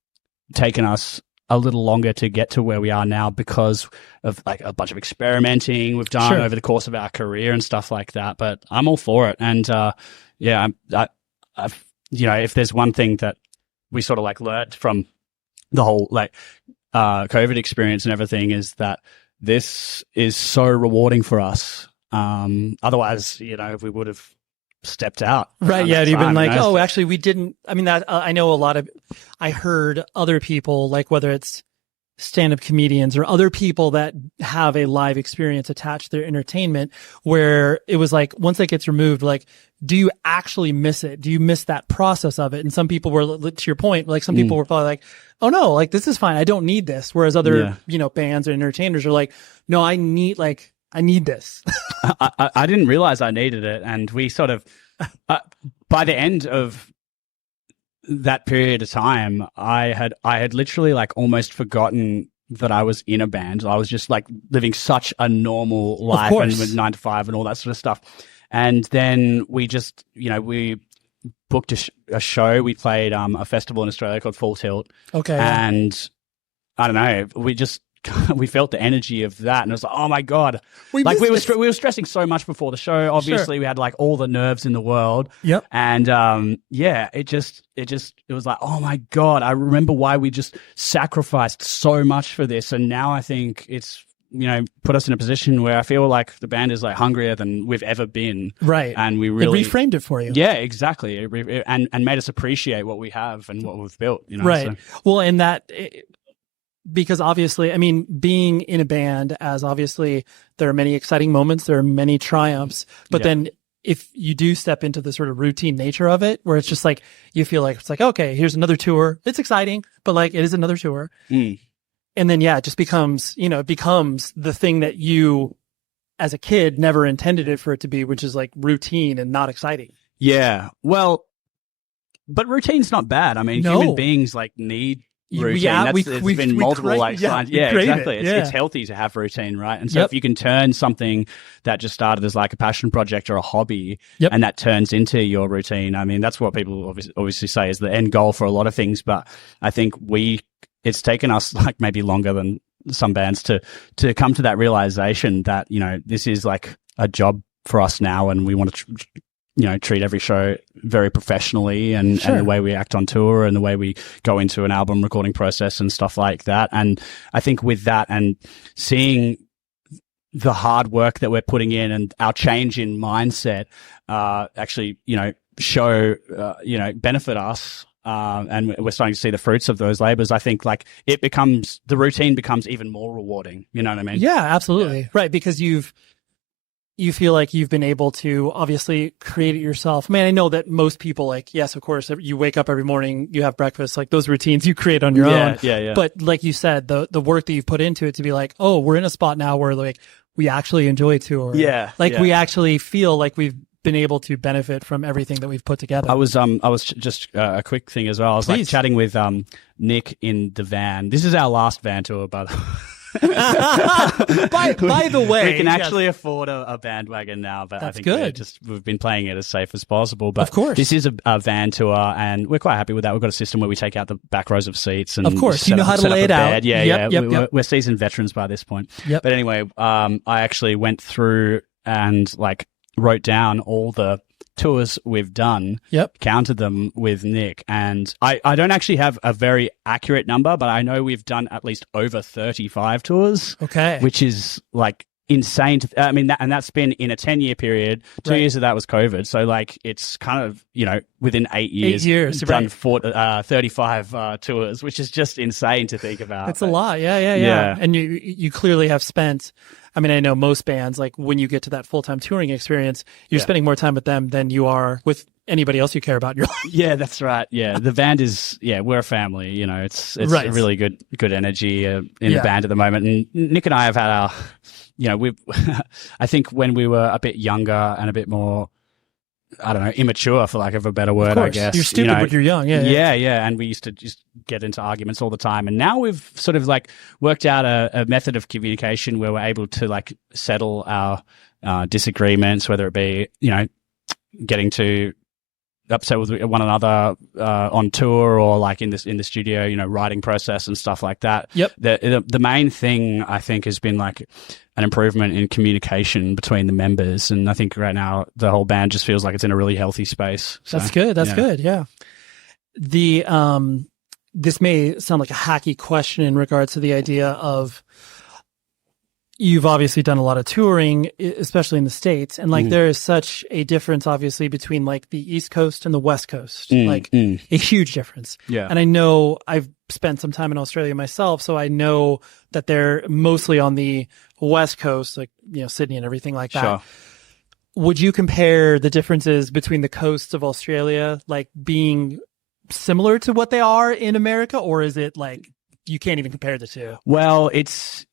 taken us a little longer to get to where we are now because of like a bunch of experimenting we've done over the course of our career and stuff like that. But I'm all for it. And if there's one thing that we sort of like learned from the whole like COVID experience and everything is that this is so rewarding for us. Otherwise, we would have stepped out. Right. Yeah. You've been like, oh, actually, we didn't. I mean, that I know I heard other people, like whether it's stand-up comedians or other people that have a live experience attached to their entertainment, where it was like, once that gets removed, like, do you actually miss it? Do you miss that process of it? And some people were, to your point, like some people were probably like, oh no, like this is fine. I don't need this. Whereas other, bands or entertainers are like, no, I need this. I didn't realize I needed it. And we sort of, by the end of that period of time, I had literally like almost forgotten that I was in a band. I was just like living such a normal life and with 9 to 5 and all that sort of stuff. And then we just, we booked a show. We played a festival in Australia called Full Tilt. Okay. And I don't know, we felt the energy of that, and it was like, oh my god, we were stressing so much before the show. Obviously, we had like all the nerves in the world. Yep. And it was like, oh my god, I remember why we just sacrificed so much for this, and now I think it's put us in a position where I feel like the band is like hungrier than we've ever been. Right. And we really reframed it for you. Yeah, exactly. And made us appreciate what we have and what we've built. Right. So. Well, and that. Because obviously, I mean, being in a band, as obviously there are many exciting moments, there are many triumphs, but then if you do step into the sort of routine nature of it, where it's just like, you feel like, it's like, okay, here's another tour. It's exciting, but like, it is another tour. And then, it just becomes, it becomes the thing that you, as a kid, never intended it for it to be, which is like routine and not exciting. Yeah. Well, but routine's not bad. I mean, human beings like need routine. Yeah, it's been multiple signs. Yeah, exactly. It's healthy to have routine, right? And so if you can turn something that just started as like a passion project or a hobby, and that turns into your routine, I mean, that's what people obviously say is the end goal for a lot of things. But I think it's taken us like maybe longer than some bands to come to that realization that this is like a job for us now, and we want to treat every show very professionally and the way we act on tour and the way we go into an album recording process and stuff like that. And I think with that and seeing the hard work that we're putting in and our change in mindset actually, show, benefit us. and we're starting to see the fruits of those labors. I think like the routine becomes even more rewarding. You know what I mean? Yeah, absolutely. Yeah. Right. Because you feel like you've been able to obviously create it yourself. Man, I know that most people, like, yes, of course, you wake up every morning, you have breakfast, like those routines you create on your own. Yeah. But like you said, the work that you've put into it to be like, oh, we're in a spot now where like we actually enjoy tour. Yeah. Like we actually feel like we've been able to benefit from everything that we've put together. I was just a quick thing as well. I was like chatting with Nick in the van. This is our last van tour, by the way. by the way, we can actually afford a bandwagon now, but that's I think good. We've been playing it as safe as possible. But of course, this is a van tour, and we're quite happy with that. We've got a system where we take out the back rows of seats, and of course, you know how to lay it out. Yeah, we're seasoned veterans by this point. Yep. But anyway, I actually went through and like wrote down all the tours we've done, counted them with Nick, and I don't actually have a very accurate number, but I know we've done at least over 35 tours. Okay. Which is like insane I mean, that's been in a 10-year period. 2 years of that was COVID, so like it's kind of, you know, within 8 years, done 35 tours, which is just insane to think about. It's a lot. Yeah. And you clearly have spent, I mean, I know most bands, like when you get to that full-time touring experience, you're spending more time with them than you are with anybody else you care about in your life. Yeah, that's right. Yeah, the band is, we're a family. You know, it's a really good energy in the band at the moment. And Nick and I have had our, you know, I think when we were a bit younger and a bit more, I don't know, immature, for lack of a better word, I guess. You're stupid when you're young. Yeah. And we used to just get into arguments all the time. And now we've sort of like worked out a method of communication where we're able to like settle our disagreements, whether it be, you know, getting to upset with one another on tour or like in the studio, you know, writing process and stuff like that. Yep. The main thing I think has been like an improvement in communication between the members, and I think right now the whole band just feels like it's in a really healthy space. So, that's good. That's good. Yeah. This may sound like a hacky question in regards to the idea of, you've obviously done a lot of touring, especially in the States. And like, there is such a difference, obviously, between like the East Coast and the West Coast, a huge difference. Yeah. And I know I've spent some time in Australia myself, so I know that they're mostly on the West Coast, like, you know, Sydney and everything like that. Sure. Would you compare the differences between the coasts of Australia, like being similar to what they are in America, or is it like, you can't even compare the two? Well, it's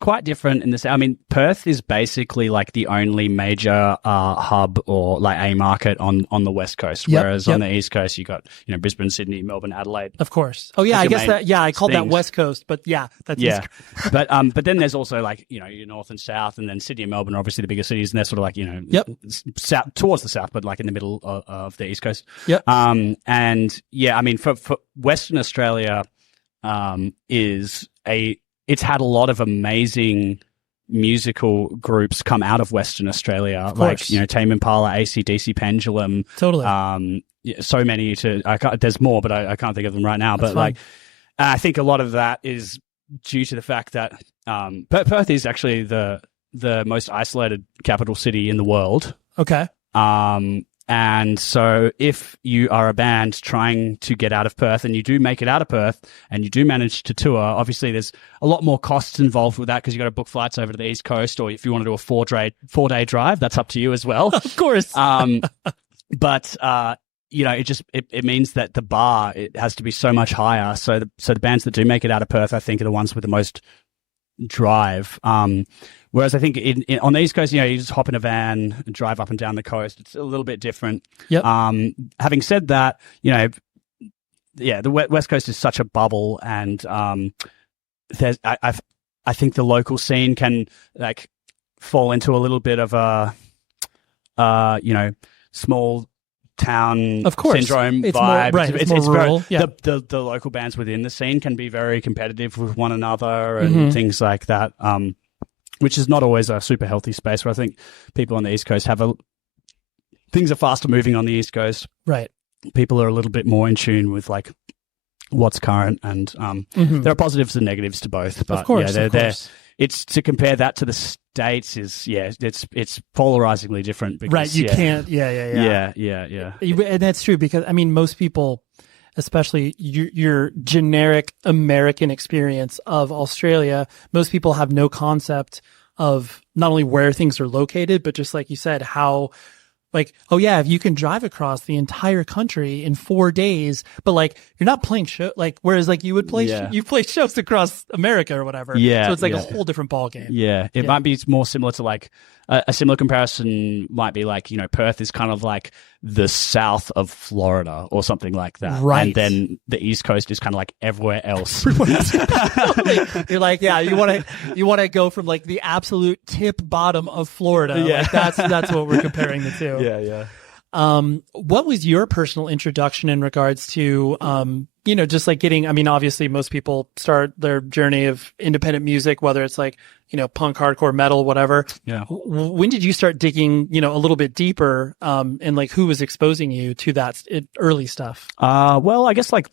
quite different in this. I mean, Perth is basically like the only major hub or like a market on the West Coast, whereas on the East Coast you got, you know, Brisbane, Sydney, Melbourne, Adelaide. Of course. Oh yeah, I guess that. Yeah, I called that West Coast, but yeah, that's but then there's also like, you know, your north and south, and then Sydney and Melbourne are obviously the bigger cities, and they're sort of like, you know, south towards the south, but like in the middle of the East Coast. And yeah, I mean, for Western Australia. It's had a lot of amazing musical groups come out of Western Australia, like, you know, Tame Impala, AC/DC, Pendulum. Totally. So many there's more, but I can't think of them right now. That's but like, I think a lot of that is due to the fact that Perth is actually the most isolated capital city in the world. Okay. And so if you are a band trying to get out of Perth and you do make it out of Perth and you do manage to tour, obviously there's a lot more costs involved with that because you've got to book flights over to the East Coast, or if you want to do a four-day drive, that's up to you as well. Of course. But you know, it means that the bar, it has to be so much higher. So the bands that do make it out of Perth, I think, are the ones with the most drive. Whereas I think on the East Coast, you know, you just hop in a van and drive up and down the coast. It's a little bit different. Yep. Having said that, you know, yeah, the West Coast is such a bubble, and there's I think the local scene can like fall into a little bit of a you know, small town syndrome it's vibe. More, right. It's more rural. The local bands within the scene can be very competitive with one another and things like that. Which is not always a super healthy space, where I think people on the East Coast things are faster moving on the East Coast. Right. People are a little bit more in tune with like what's current, and there are positives and negatives to both. But of course, it's to compare that to the States is it's polarizingly different because you can't. Yeah. And that's true, because I mean, most people, especially your generic American experience of Australia, most people have no concept of not only where things are located, but just like you said, how like, oh yeah, if you can drive across the entire country in 4 days, but like you're not playing show, like whereas like you would play you play shows across America or whatever. So it's like a whole different ball game. It might be more similar to like a similar comparison might be like, you know, Perth is kind of like the south of Florida or something like that. Right. And then the East Coast is kind of like everywhere else. You're like, yeah, you want to go from like the absolute tip bottom of Florida. Yeah. Like that's what we're comparing the two. Yeah. What was your personal introduction in regards to, you know, just like getting, I mean, obviously most people start their journey of independent music, whether it's like, you know, punk, hardcore, metal, whatever. Yeah. When did you start digging, you know, a little bit deeper, and like who was exposing you to that early stuff? Well, I guess like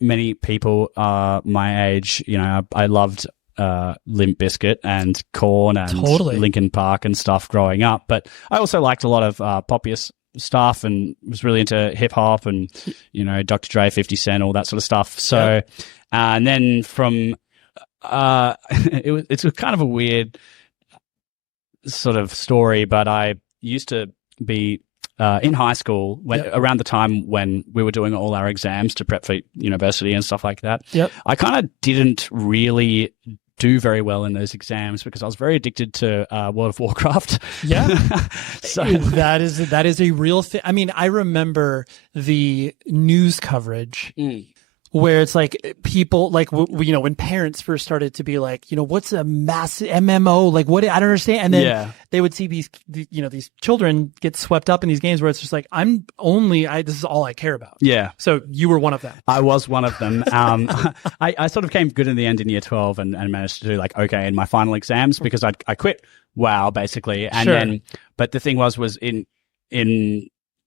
many people, my age, you know, I loved, Limp Bizkit and Korn and Linkin Park and stuff growing up, but I also liked a lot of poppiest stuff and was really into hip hop and, you know, Dr. Dre, 50 Cent, all that sort of stuff. So, and then from, it's a kind of a weird sort of story, but I used to be in high school around the time when we were doing all our exams to prep for university and stuff like that. I kind of didn't really do very well in those exams because I was very addicted to World of Warcraft. So that is a real thing. I mean, I remember the news coverage where it's like people like, you know, when parents first started to be like, you know, what's a massive MMO? Like what? I don't understand. And then they would see these children get swept up in these games where it's just like, this is all I care about. Yeah. So you were one of them. I was one of them. I sort of came good in the end in year 12 and managed to do like okay in my final exams because I quit WoW basically. And then, but the thing was in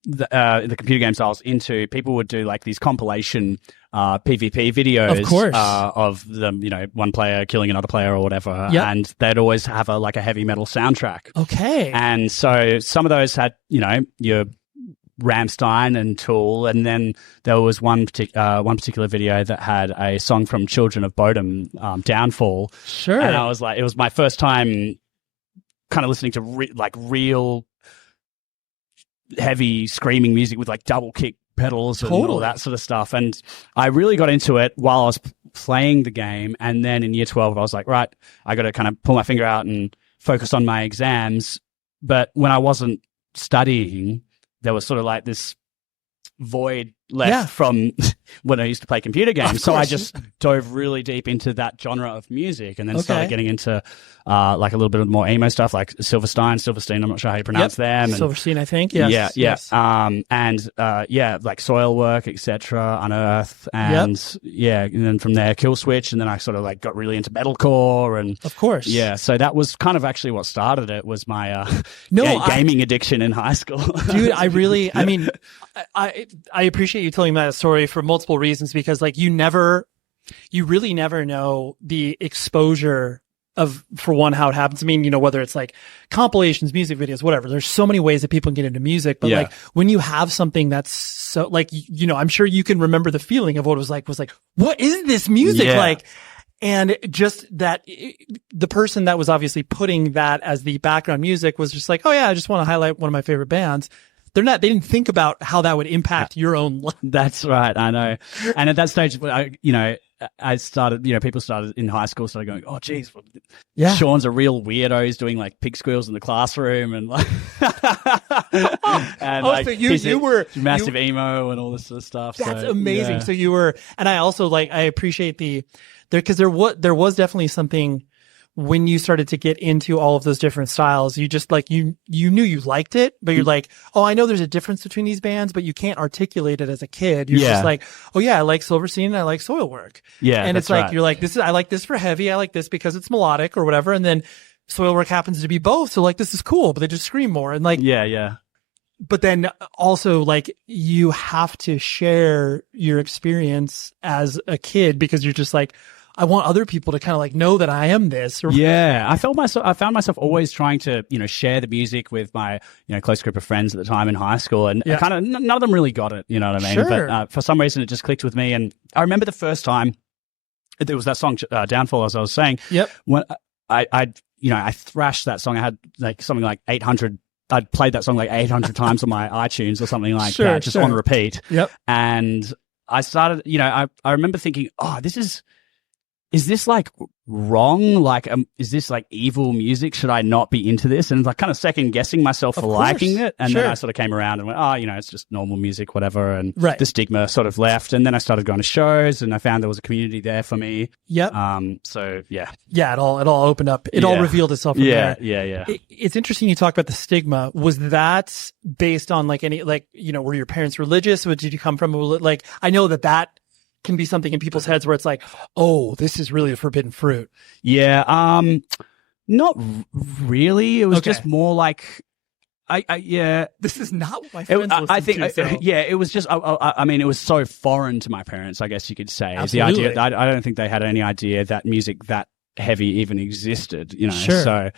the computer games I was into, people would do like these compilation PvP videos, of course, of them, you know, one player killing another player or whatever, and they'd always have a heavy metal soundtrack. Okay, and so some of those had, you know, your Rammstein and Tool, and then there was one particular video that had a song from Children of Bodom, Downfall. Sure, and I was like, it was my first time kind of listening to real heavy screaming music with like double kick pedals and all that sort of stuff. And I really got into it while I was playing the game. And then in year 12, I was like, right, I got to kind of pull my finger out and focus on my exams. But when I wasn't studying, there was sort of like this void left from when I used to play computer games. So I just dove really deep into that genre of music and then started getting into like a little bit of more emo stuff like Silverstein, I'm not sure how you pronounce them. And, Silverstein, I think. Yes. And like Soilwork, etc., Unearth, and and then from there Killswitch, and then I sort of like got really into metalcore and of course. So that was kind of actually what started it, was my gaming addiction in high school. Dude, I mean, I appreciate you telling that story for multiple reasons, because like you really never know the exposure of, for one, how it happens. I mean, you know, whether it's like compilations, music videos, whatever, there's so many ways that people can get into music, but like when you have something that's so like, you know, I'm sure you can remember the feeling of what it was like, what is this music like? And just that the person that was obviously putting that as the background music was just like, oh yeah, I just want to highlight one of my favorite bands. They didn't think about how that would impact your own life. That's right. I know. And at that stage, I started, people started in high school, started going, oh, geez, Sean's a real weirdo. He's doing like pig squeals in the classroom and like, and so you were massive emo and all this sort of stuff. That's amazing. Yeah. So you were, and I also I appreciate because there was definitely something when you started to get into all of those different styles. You just like, you knew you liked it, but you're like, oh, I know there's a difference between these bands, but you can't articulate it as a kid. You're just like, oh yeah, I like Silverstein and I like Soilwork. Yeah. And it's like, you're like, I like this for heavy. I like this because it's melodic or whatever. And then Soilwork happens to be both. So like, this is cool, but they just scream more. And like, but then also like you have to share your experience as a kid because you're just like, I want other people to kind of like know that I am this. Yeah, I found myself always trying to, share the music with my, close group of friends at the time in high school, and kind of none of them really got it. You know what I mean? Sure. But for some reason, it just clicked with me. And I remember the first time there was that song "Downfall," as I was saying. Yep. When I thrashed that song. I had like something like 800. I'd played that song like 800 times on my iTunes or something like that, just on repeat. Yep. And I started, I remember thinking, oh, is this like wrong? Like, is this like evil music? Should I not be into this? And like kind of second guessing myself for liking it. And then I sort of came around and went, oh, it's just normal music, whatever. And the stigma sort of left. And then I started going to shows and I found there was a community there for me. Yep. So yeah. Yeah. It all opened up. It all revealed itself from there. Yeah. It's interesting you talk about the stigma. Was that based on like any, like, were your parents religious? Or did you come from, like, I know that can be something in people's heads where it's like, oh, this is really a forbidden fruit. Yeah. Not really. It was just more like, this is not what my friends listen to. So. It was just, I mean, it was so foreign to my parents, I guess you could say. Absolutely. The idea, I don't think they had any idea that music that heavy even existed, Sure. So,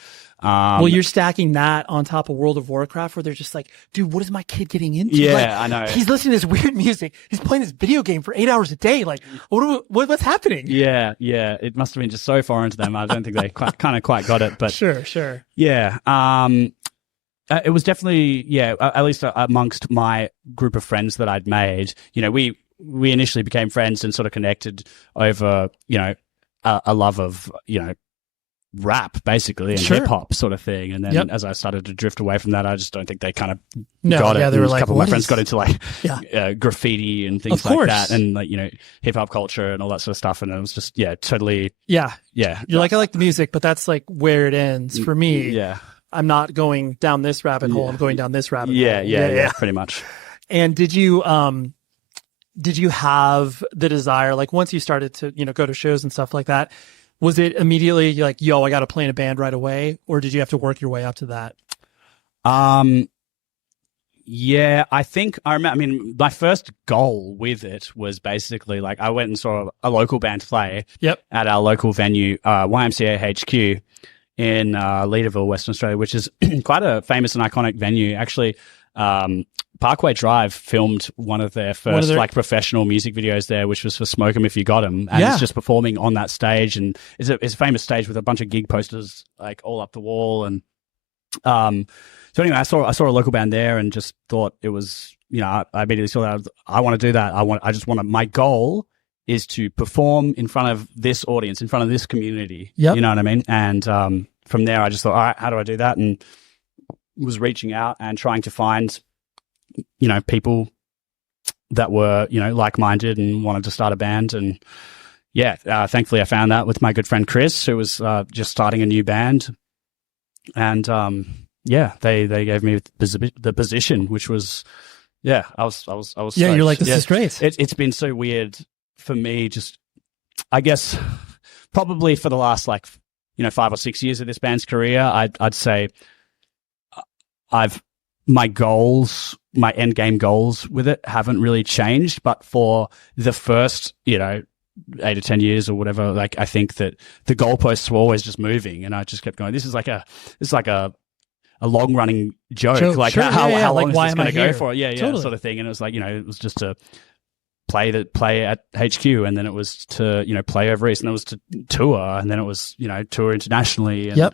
well, you're stacking that on top of World of Warcraft, where they're just like, dude, what is my kid getting into? Yeah, like, I know. He's listening to this weird music. He's playing this video game for 8 hours a day. Like, what's happening? Yeah. It must have been just so foreign to them. I don't think they quite got it. But sure. Yeah. It was definitely, at least amongst my group of friends that I'd made. We initially became friends and sort of connected over, a love of, rap basically and hip hop sort of thing. And then as I started to drift away from that, I just don't think they kind of got it. They were a like, couple of my friends got into like graffiti and things like that, and like hip hop culture and all that sort of stuff. And it was just totally You're like, I like the music, but that's like where it ends for me. Yeah, I'm not going down this rabbit hole. I'm going down this rabbit hole. Yeah, pretty much. And did you have the desire, like once you started to go to shows and stuff like that? Was it immediately like, yo, I got to play in a band right away? Or did you have to work your way up to that? Yeah, I think I remember, my first goal with it was basically like I went and saw a local band play at our local venue, YMCA HQ in Leederville, Western Australia, which is quite a famous and iconic venue. Actually, Parkway Drive filmed one of their first like professional music videos there, which was for Smoke 'Em If You Got 'Em, and it's just performing on that stage, and it's a famous stage with a bunch of gig posters like all up the wall. And so anyway, I saw a local band there and just thought it was, I immediately saw that I want to do that. My goal is to perform in front of this audience, in front of this community. You know what I mean? And from there, I just thought, all right, how do I do that? And was reaching out and trying to find people that were, like-minded and wanted to start a band. And thankfully I found that with my good friend Chris, who was just starting a new band. And they gave me the position, which was, I was stoked. You're like, this is great. It's been so weird for me, just, I guess, probably for the last 5 or 6 years of this band's career, I'd say my goals, my end game goals with it haven't really changed. But for the first, 8 or 10 years or whatever, like I think that the goalposts were always just moving, and I just kept going, this is like a long running joke. Like how long is this going to go for? Totally. Sort of thing. And it was like, it was just to play at HQ, and then it was to, play over East, and it was to tour, and then it was, tour internationally, and,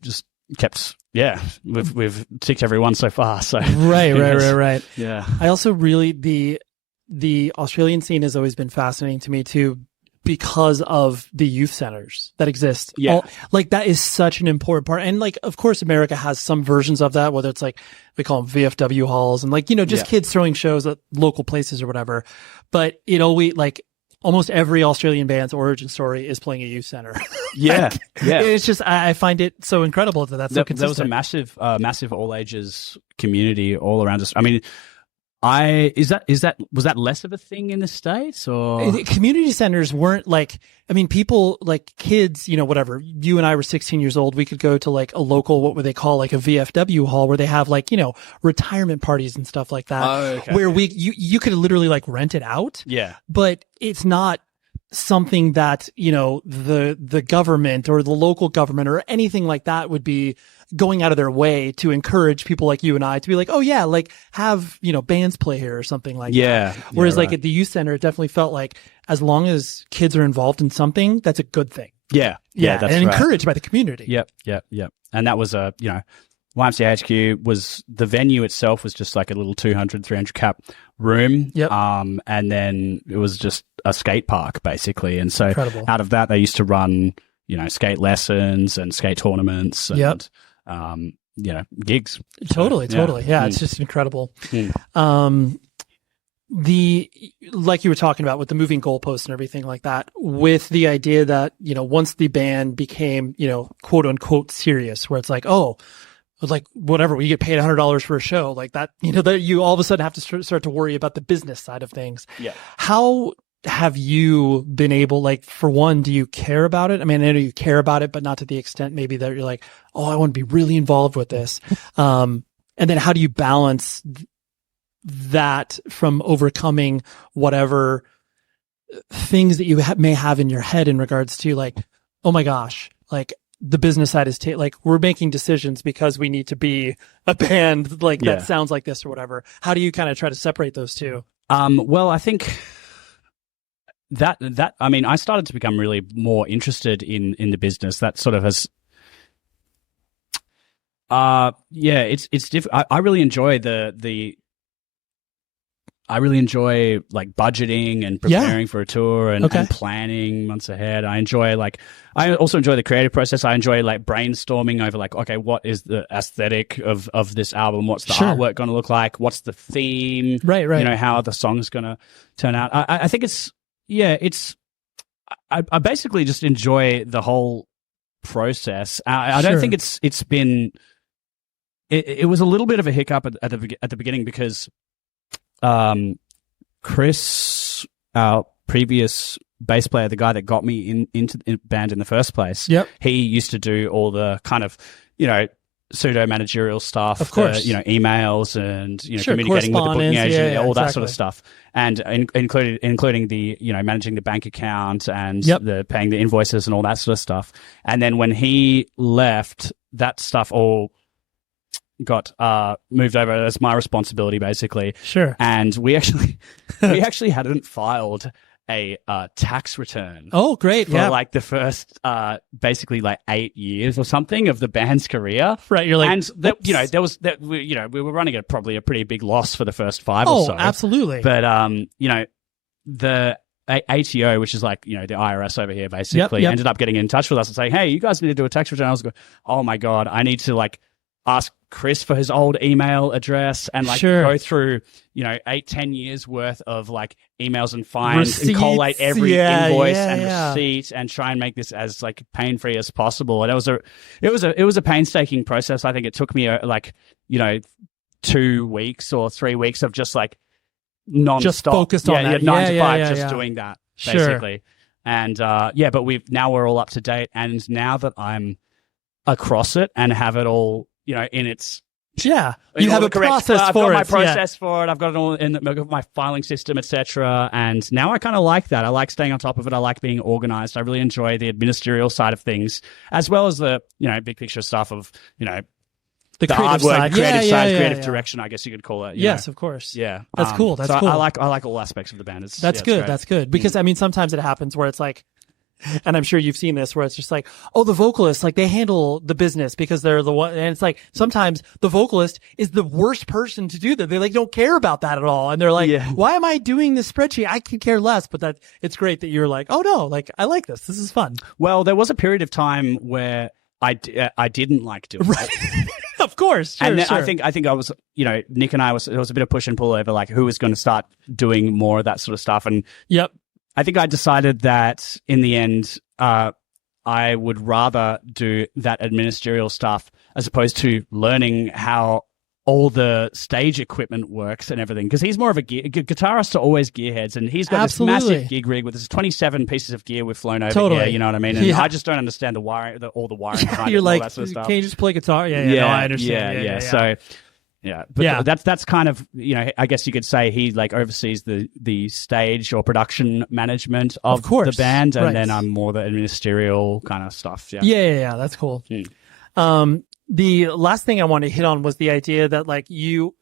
just kept, we've ticked every one so far. So right. Yeah. I also really, the Australian scene has always been fascinating to me too, because of the youth centers that exist. That is such an important part. And of course, America has some versions of that, whether it's we call them VFW halls and kids throwing shows at local places or whatever. But it always, almost every Australian band's origin story is playing a youth center. It's just, I find it so incredible that's so consistent. There was a massive all ages community all around us. Was that less of a thing in the States, or? Community centers weren't people, kids, whatever. You and I were 16 years old. We could go to a local, what would they call, a VFW hall, where they have retirement parties and stuff like that. Oh, okay. Where you could literally rent it out. Yeah. But it's not something that, the government or the local government or anything like that would be going out of their way to encourage people like you and I to be like, oh yeah, like have, bands play here or something like that. Whereas like at the youth center, it definitely felt like as long as kids are involved in something, that's a good thing. Yeah. That's and encouraged by the community. Yep. And that was YMCA HQ was, the venue itself was just like a little 200, 300 cap room. Yep. And then it was just a skate park basically. And so Incredible. Out of that, they used to run, skate lessons and skate tournaments and, gigs. Totally. Yeah. It's just incredible. Like you were talking about with the moving goalposts and everything like that, with the idea that, once the band became, quote unquote serious, where it's like, oh, like whatever, we get paid $100 for a show like that, that you all of a sudden have to start to worry about the business side of things. Yeah. How have you been able, like, for one, do you care about it? I mean, I know you care about it, but not to the extent maybe that you're like, oh, I want to be really involved with this. And then how do you balance that from overcoming whatever things that you may have in your head in regards to like, oh my gosh, like the business side is like we're making decisions because we need to be a band like that sounds like this or whatever. How do you kind of try to separate those two? Well, I think that I mean, I started to become really more interested in the business. That sort of has it's different. I really enjoy I really enjoy like budgeting and preparing for a tour and planning months ahead. I also enjoy the creative process. I enjoy like brainstorming over like, okay, what is the aesthetic of this album? What's the artwork going to look like? What's the theme? Right. How are the songs going to turn out? I think I basically just enjoy the whole process. I don't think it's been, it was a little bit of a hiccup at the beginning because Chris, our previous bass player, the guy that got me into the band in the first place, he used to do all the kind of, pseudo managerial stuff, of course, emails and communicating with the booking agent, all that sort of stuff, and including the managing the bank account and the paying the invoices and all that sort of stuff. And then when he left, that stuff all got moved over as my responsibility, basically. Sure. And we actually hadn't filed a tax return. Oh, great! For like the first basically like 8 years or something of the band's career. Right. You're like, and we were running at probably a pretty big loss for the first 5 or so. Oh, absolutely. But the ATO, which is like, the IRS over here, basically ended up getting in touch with us and saying, hey, you guys need to do a tax return. I was going, oh my God, I need to like ask Chris for his old email address and like go through 8-10 years worth of like emails and fines Receipts, and collate every invoice and receipt and try and make this as like pain free as possible. And it was a painstaking process. I think it took me 2 weeks or 3 weeks of just like non-stop, just focused on that 9 to 5 just doing that basically. And but we're all up to date, and now that I'm across it and have it all in its you have a process I've for got it. my process for it. I've got it all in my filing system, etc. And now I kind of like that. I like staying on top of it. I like being organized. I really enjoy the administrative side of things, as well as the big picture stuff of the creative artwork, side, creative direction, I guess you could call it. Yes, of course. Yeah, that's cool. That's so cool. I like all aspects of the band. That's good. That's good because I mean sometimes it happens where it's like. And I'm sure you've seen this where it's just like, oh, the vocalist, like they handle the business because they're the one. And it's like, sometimes the vocalist is the worst person to do that. They like don't care about that at all. And they're like, why am I doing this spreadsheet? I could care less. But it's great that you're like, oh no, like I like this. This is fun. Well, there was a period of time where I didn't like doing it. Of course. Sure, and then sure. I think I was, Nick and I there was a bit of push and pull over like who was going to start doing more of that sort of stuff. And I think I decided that in the end, I would rather do that administrative stuff as opposed to learning how all the stage equipment works and everything. Because he's more of a guitarists are always gearheads, and he's got this massive gig rig with his 27 pieces of gear we've flown over here. You know what I mean? And I just don't understand the wiring, all the wiring behind You're it, like, all that sort of stuff. Can you just play guitar? No, I understand. So Yeah, but that's kind of, I guess you could say he like oversees the stage or production management of the band, and then I'm more the ministerial kind of stuff. Yeah, that's cool. The last thing I want to hit on was the idea that like you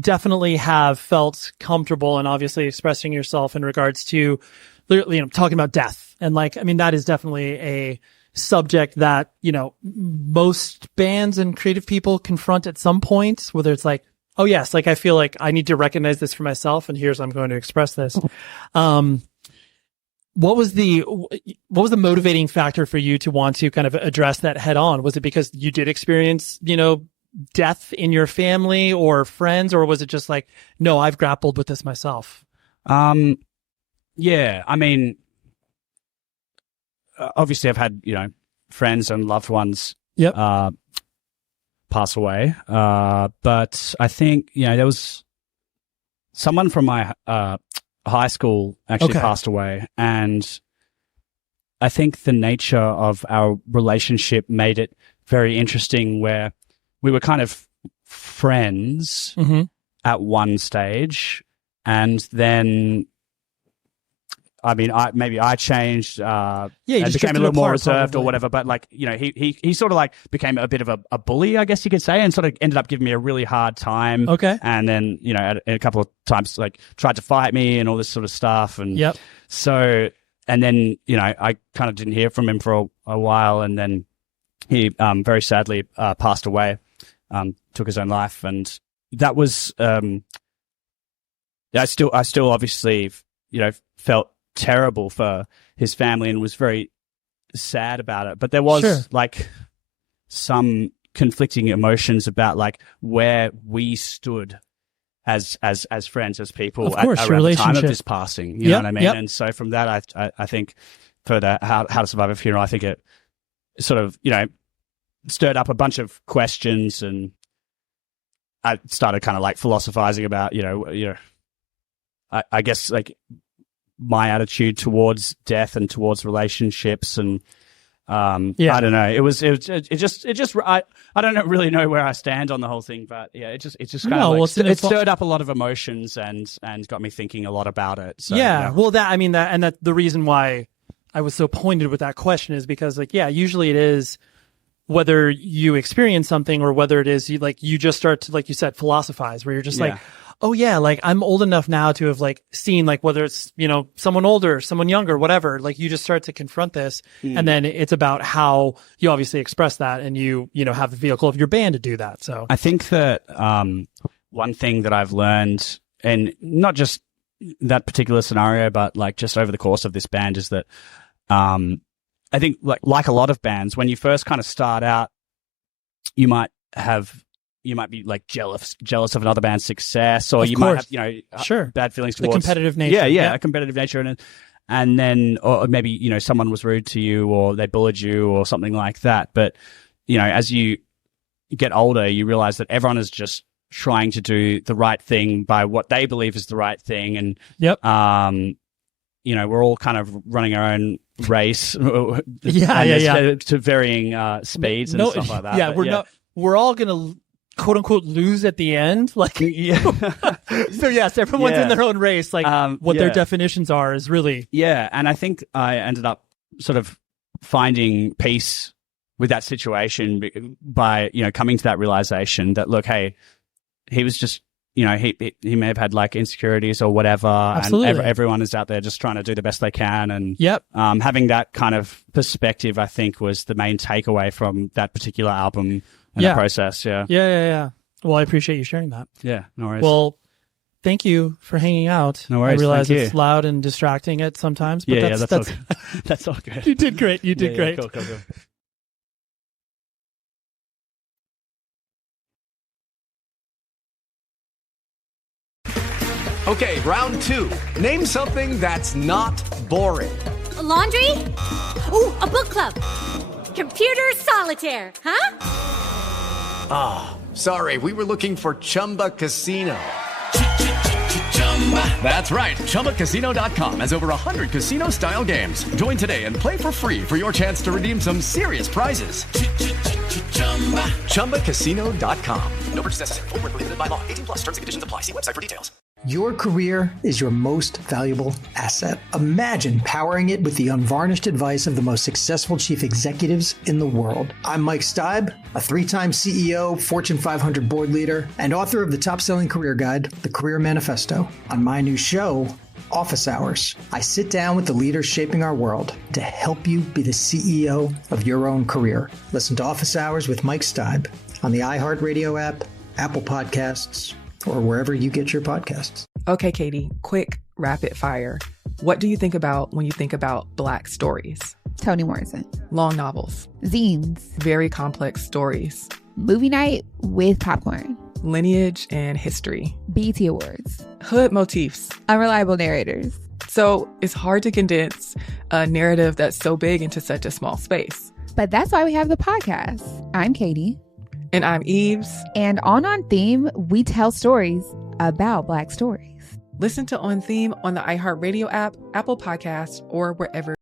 definitely have felt comfortable and obviously expressing yourself in regards to, talking about death, and like, I mean, that is definitely a subject that, most bands and creative people confront at some point, whether it's like, oh yes, like I feel like I need to recognize this for myself, and here's how I'm going to express this. What was the motivating factor for you to want to kind of address that head on? Was it because you did experience, death in your family or friends, or was it just like, no, I've grappled with this myself? Yeah, I mean, obviously I've had, friends and loved ones pass away. But I think, there was someone from my high school actually passed away. And I think the nature of our relationship made it very interesting, where we were kind of friends at one stage. And then, I mean, I changed, and became a little more reserved or whatever. But like, he sort of like became a bit of a bully, I guess you could say, and sort of ended up giving me a really hard time. Okay. And then, a couple of times, like tried to fight me and all this sort of stuff. And so, and then, I kind of didn't hear from him for a while. And then he very sadly passed away, took his own life. And that was, I still obviously, felt terrible for his family and was very sad about it, but there was like some conflicting emotions about like where we stood as friends, as people around the time of this passing, you know what I mean? And so from that, I think for the how to survive a funeral, I think it sort of stirred up a bunch of questions, and I started kind of like philosophizing about I guess like my attitude towards death and towards relationships, and I don't know. It just I don't really know where I stand on the whole thing, but it just kind of like it stirred up a lot of emotions and got me thinking a lot about it. So, well, that the reason why I was so pointed with that question is because like usually it is whether you experience something or whether it is you just start to, like you said, philosophize, where you're just like, oh yeah, like I'm old enough now to have like seen like whether it's, someone older, someone younger, whatever, like you just start to confront this. And then it's about how you obviously express that, and you have the vehicle of your band to do that. So I think that one thing that I've learned, and not just that particular scenario, but like just over the course of this band, is that I think like a lot of bands, when you first kind of start out, you might be like jealous of another band's success, or might have, bad feelings towards the competitive nature. A competitive nature. And then, or maybe, someone was rude to you or they bullied you or something like that. But, as you get older, you realize that everyone is just trying to do the right thing by what they believe is the right thing. And, we're all kind of running our own race to varying speeds and stuff like that. Yeah, we're all going to quote unquote lose at the end. Like, so yes, everyone's in their own race. Like what their definitions are is really. Yeah. And I think I ended up sort of finding peace with that situation by, coming to that realization that, look, hey, he was just, he may have had like insecurities or whatever. Absolutely. And everyone is out there just trying to do the best they can. And having that kind of perspective, I think, was the main takeaway from that particular album and the process. Yeah. Well, I appreciate you sharing that. Yeah, no worries. Well, thank you for hanging out. No worries. I realize it's loud and distracting at sometimes, but that's all good. That's all good. You did great. You did great. Cool. Okay, round 2. Name something that's not boring. A laundry? Ooh, a book club. Computer solitaire, huh? Ah, sorry, we were looking for Chumba Casino. That's right, ChumbaCasino.com has over 100 casino-style games. Join today and play for free for your chance to redeem some serious prizes. ChumbaCasino.com. No purchase necessary. Void where prohibited by law. 18+ terms and conditions apply. See website for details. Your career is your most valuable asset. Imagine powering it with the unvarnished advice of the most successful chief executives in the world. I'm Mike Steib, a 3-time CEO, Fortune 500 board leader, and author of the top-selling career guide, The Career Manifesto. On my new show, Office Hours, I sit down with the leaders shaping our world to help you be the CEO of your own career. Listen to Office Hours with Mike Steib on the iHeartRadio app, Apple Podcasts, or wherever you get your podcasts. Okay, Katie, quick, rapid fire. What do you think about when you think about Black stories? Toni Morrison. Long novels. Zines. Very complex stories. Movie night with popcorn. Lineage and history. BET Awards. Hood motifs. Unreliable narrators. So it's hard to condense a narrative that's so big into such a small space. But that's why we have the podcast. I'm Katie. And I'm Eves. And on Theme, we tell stories about Black stories. Listen to On Theme on the iHeartRadio app, Apple Podcasts, or wherever